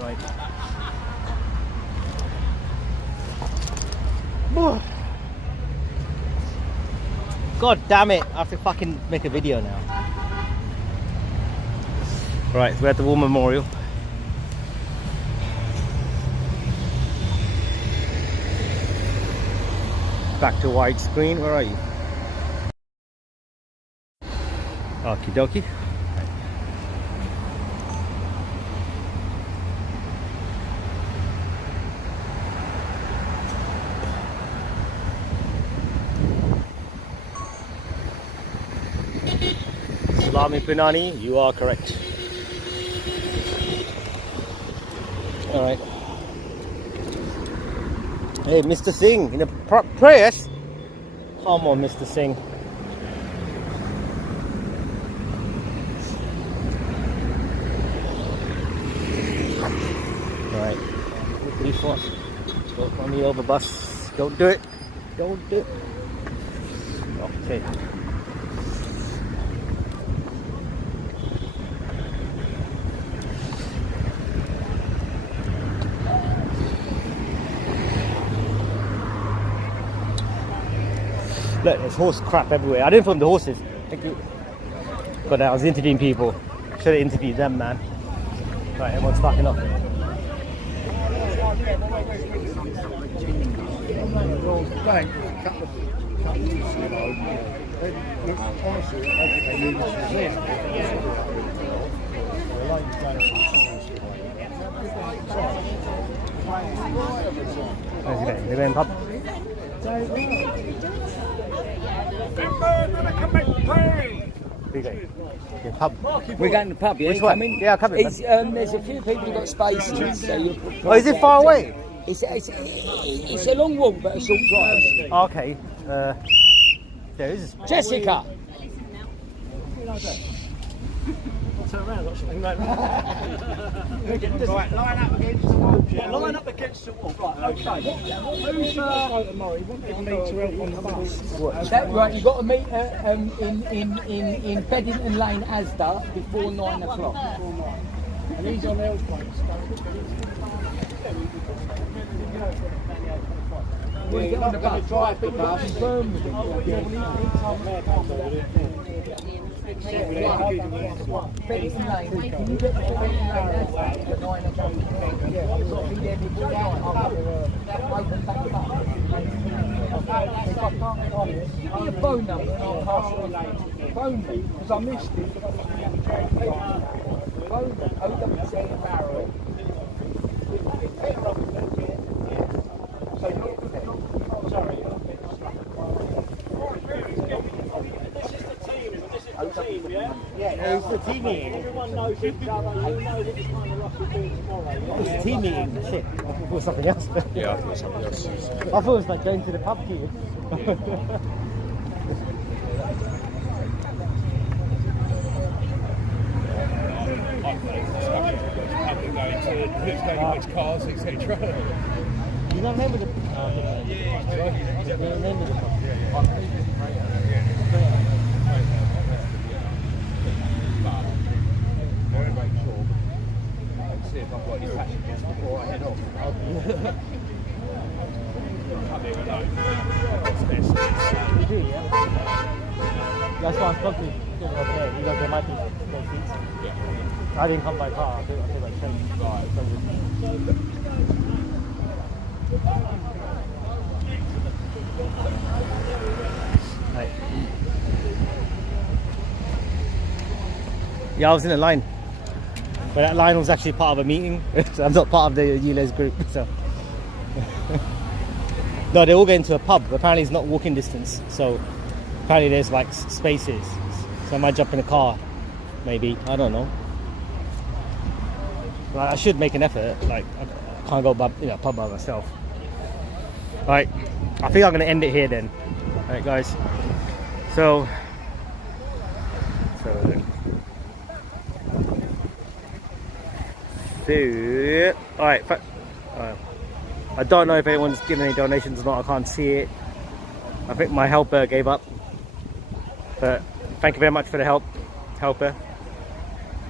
Right. God damn it, I have to fucking make a video now. Right, so we're at the War Memorial. Back to widescreen, where are you? Okie dokie. Salami Punani, you are correct. Alright. Hey, Mr. Singh, in the press? Come on, Mr. Singh. Alright. Pretty fast. Don't run me over, bus. Don't do it. Don't do it. Okay. Look, there's horse crap everywhere. I didn't film the horses. Thank you. But I was interviewing people. Should have interviewed them, man. Right, everyone's fucking off. Where's he going? They're going pub. We're going to the pub, yeah? Which one? Yeah, I'm coming. There's a few people who've got spaces. So oh, is it far away? It's a long walk, but a short drive. Okay. There is. Jessica! turn around, got something like that. Right, line up against the wall. Yeah, line up against the wall. Right, okay. Who's wanted me to help on the bus? Right, you've got to meet in Beddington Lane, Asda, before 9 o'clock. And he's on L points. We get on the bus, drive the bus, and burn with it. Beddington Lane, can you get to Beddington Lane Asda at 9 o'clock? Yeah, I've got to be there before 9 o'clock. Open back up. If I can't get on it, give me a phone number and I'll pass it on. Phone me, because I missed it. Phone me, 077 Barrow. Yeah, it's the team meeting. Everyone knows each other, you know that it's kind of rough we're doing tomorrow. It's the team meeting. Shit, I thought it was something else. Yeah, I thought something else. I thought it was like going to the pub queue. Who's going to which cars, etc. You don't remember the pub? You don't remember the pub? See if I've got any attachments before I head off. Come here alone. You do, yeah? That's why I spoke to him over there. He goes, there might be no seats. Yeah. I didn't come by car. I feel like train. Right. Right. Yeah, I was in a line. But that line was actually part of a meeting. So I'm not part of the ULEZ group. So no, they all get into a pub. Apparently it's not walking distance. So apparently there's like spaces. So I might jump in a car. Maybe. I don't know. But I should make an effort. Like I can't go by, pub by myself. Alright. I think I'm going to end it here then. Alright guys. So alright, I don't know if anyone's given any donations or not. I can't see it. I think my helper gave up, but thank you very much for the helper.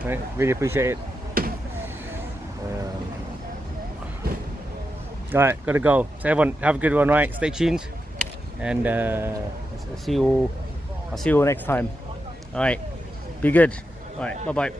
Right, really appreciate it. Alright, gotta go. So everyone have a good one, right? Stay tuned, and I'll see you all next time. Alright, be good. Alright, bye bye.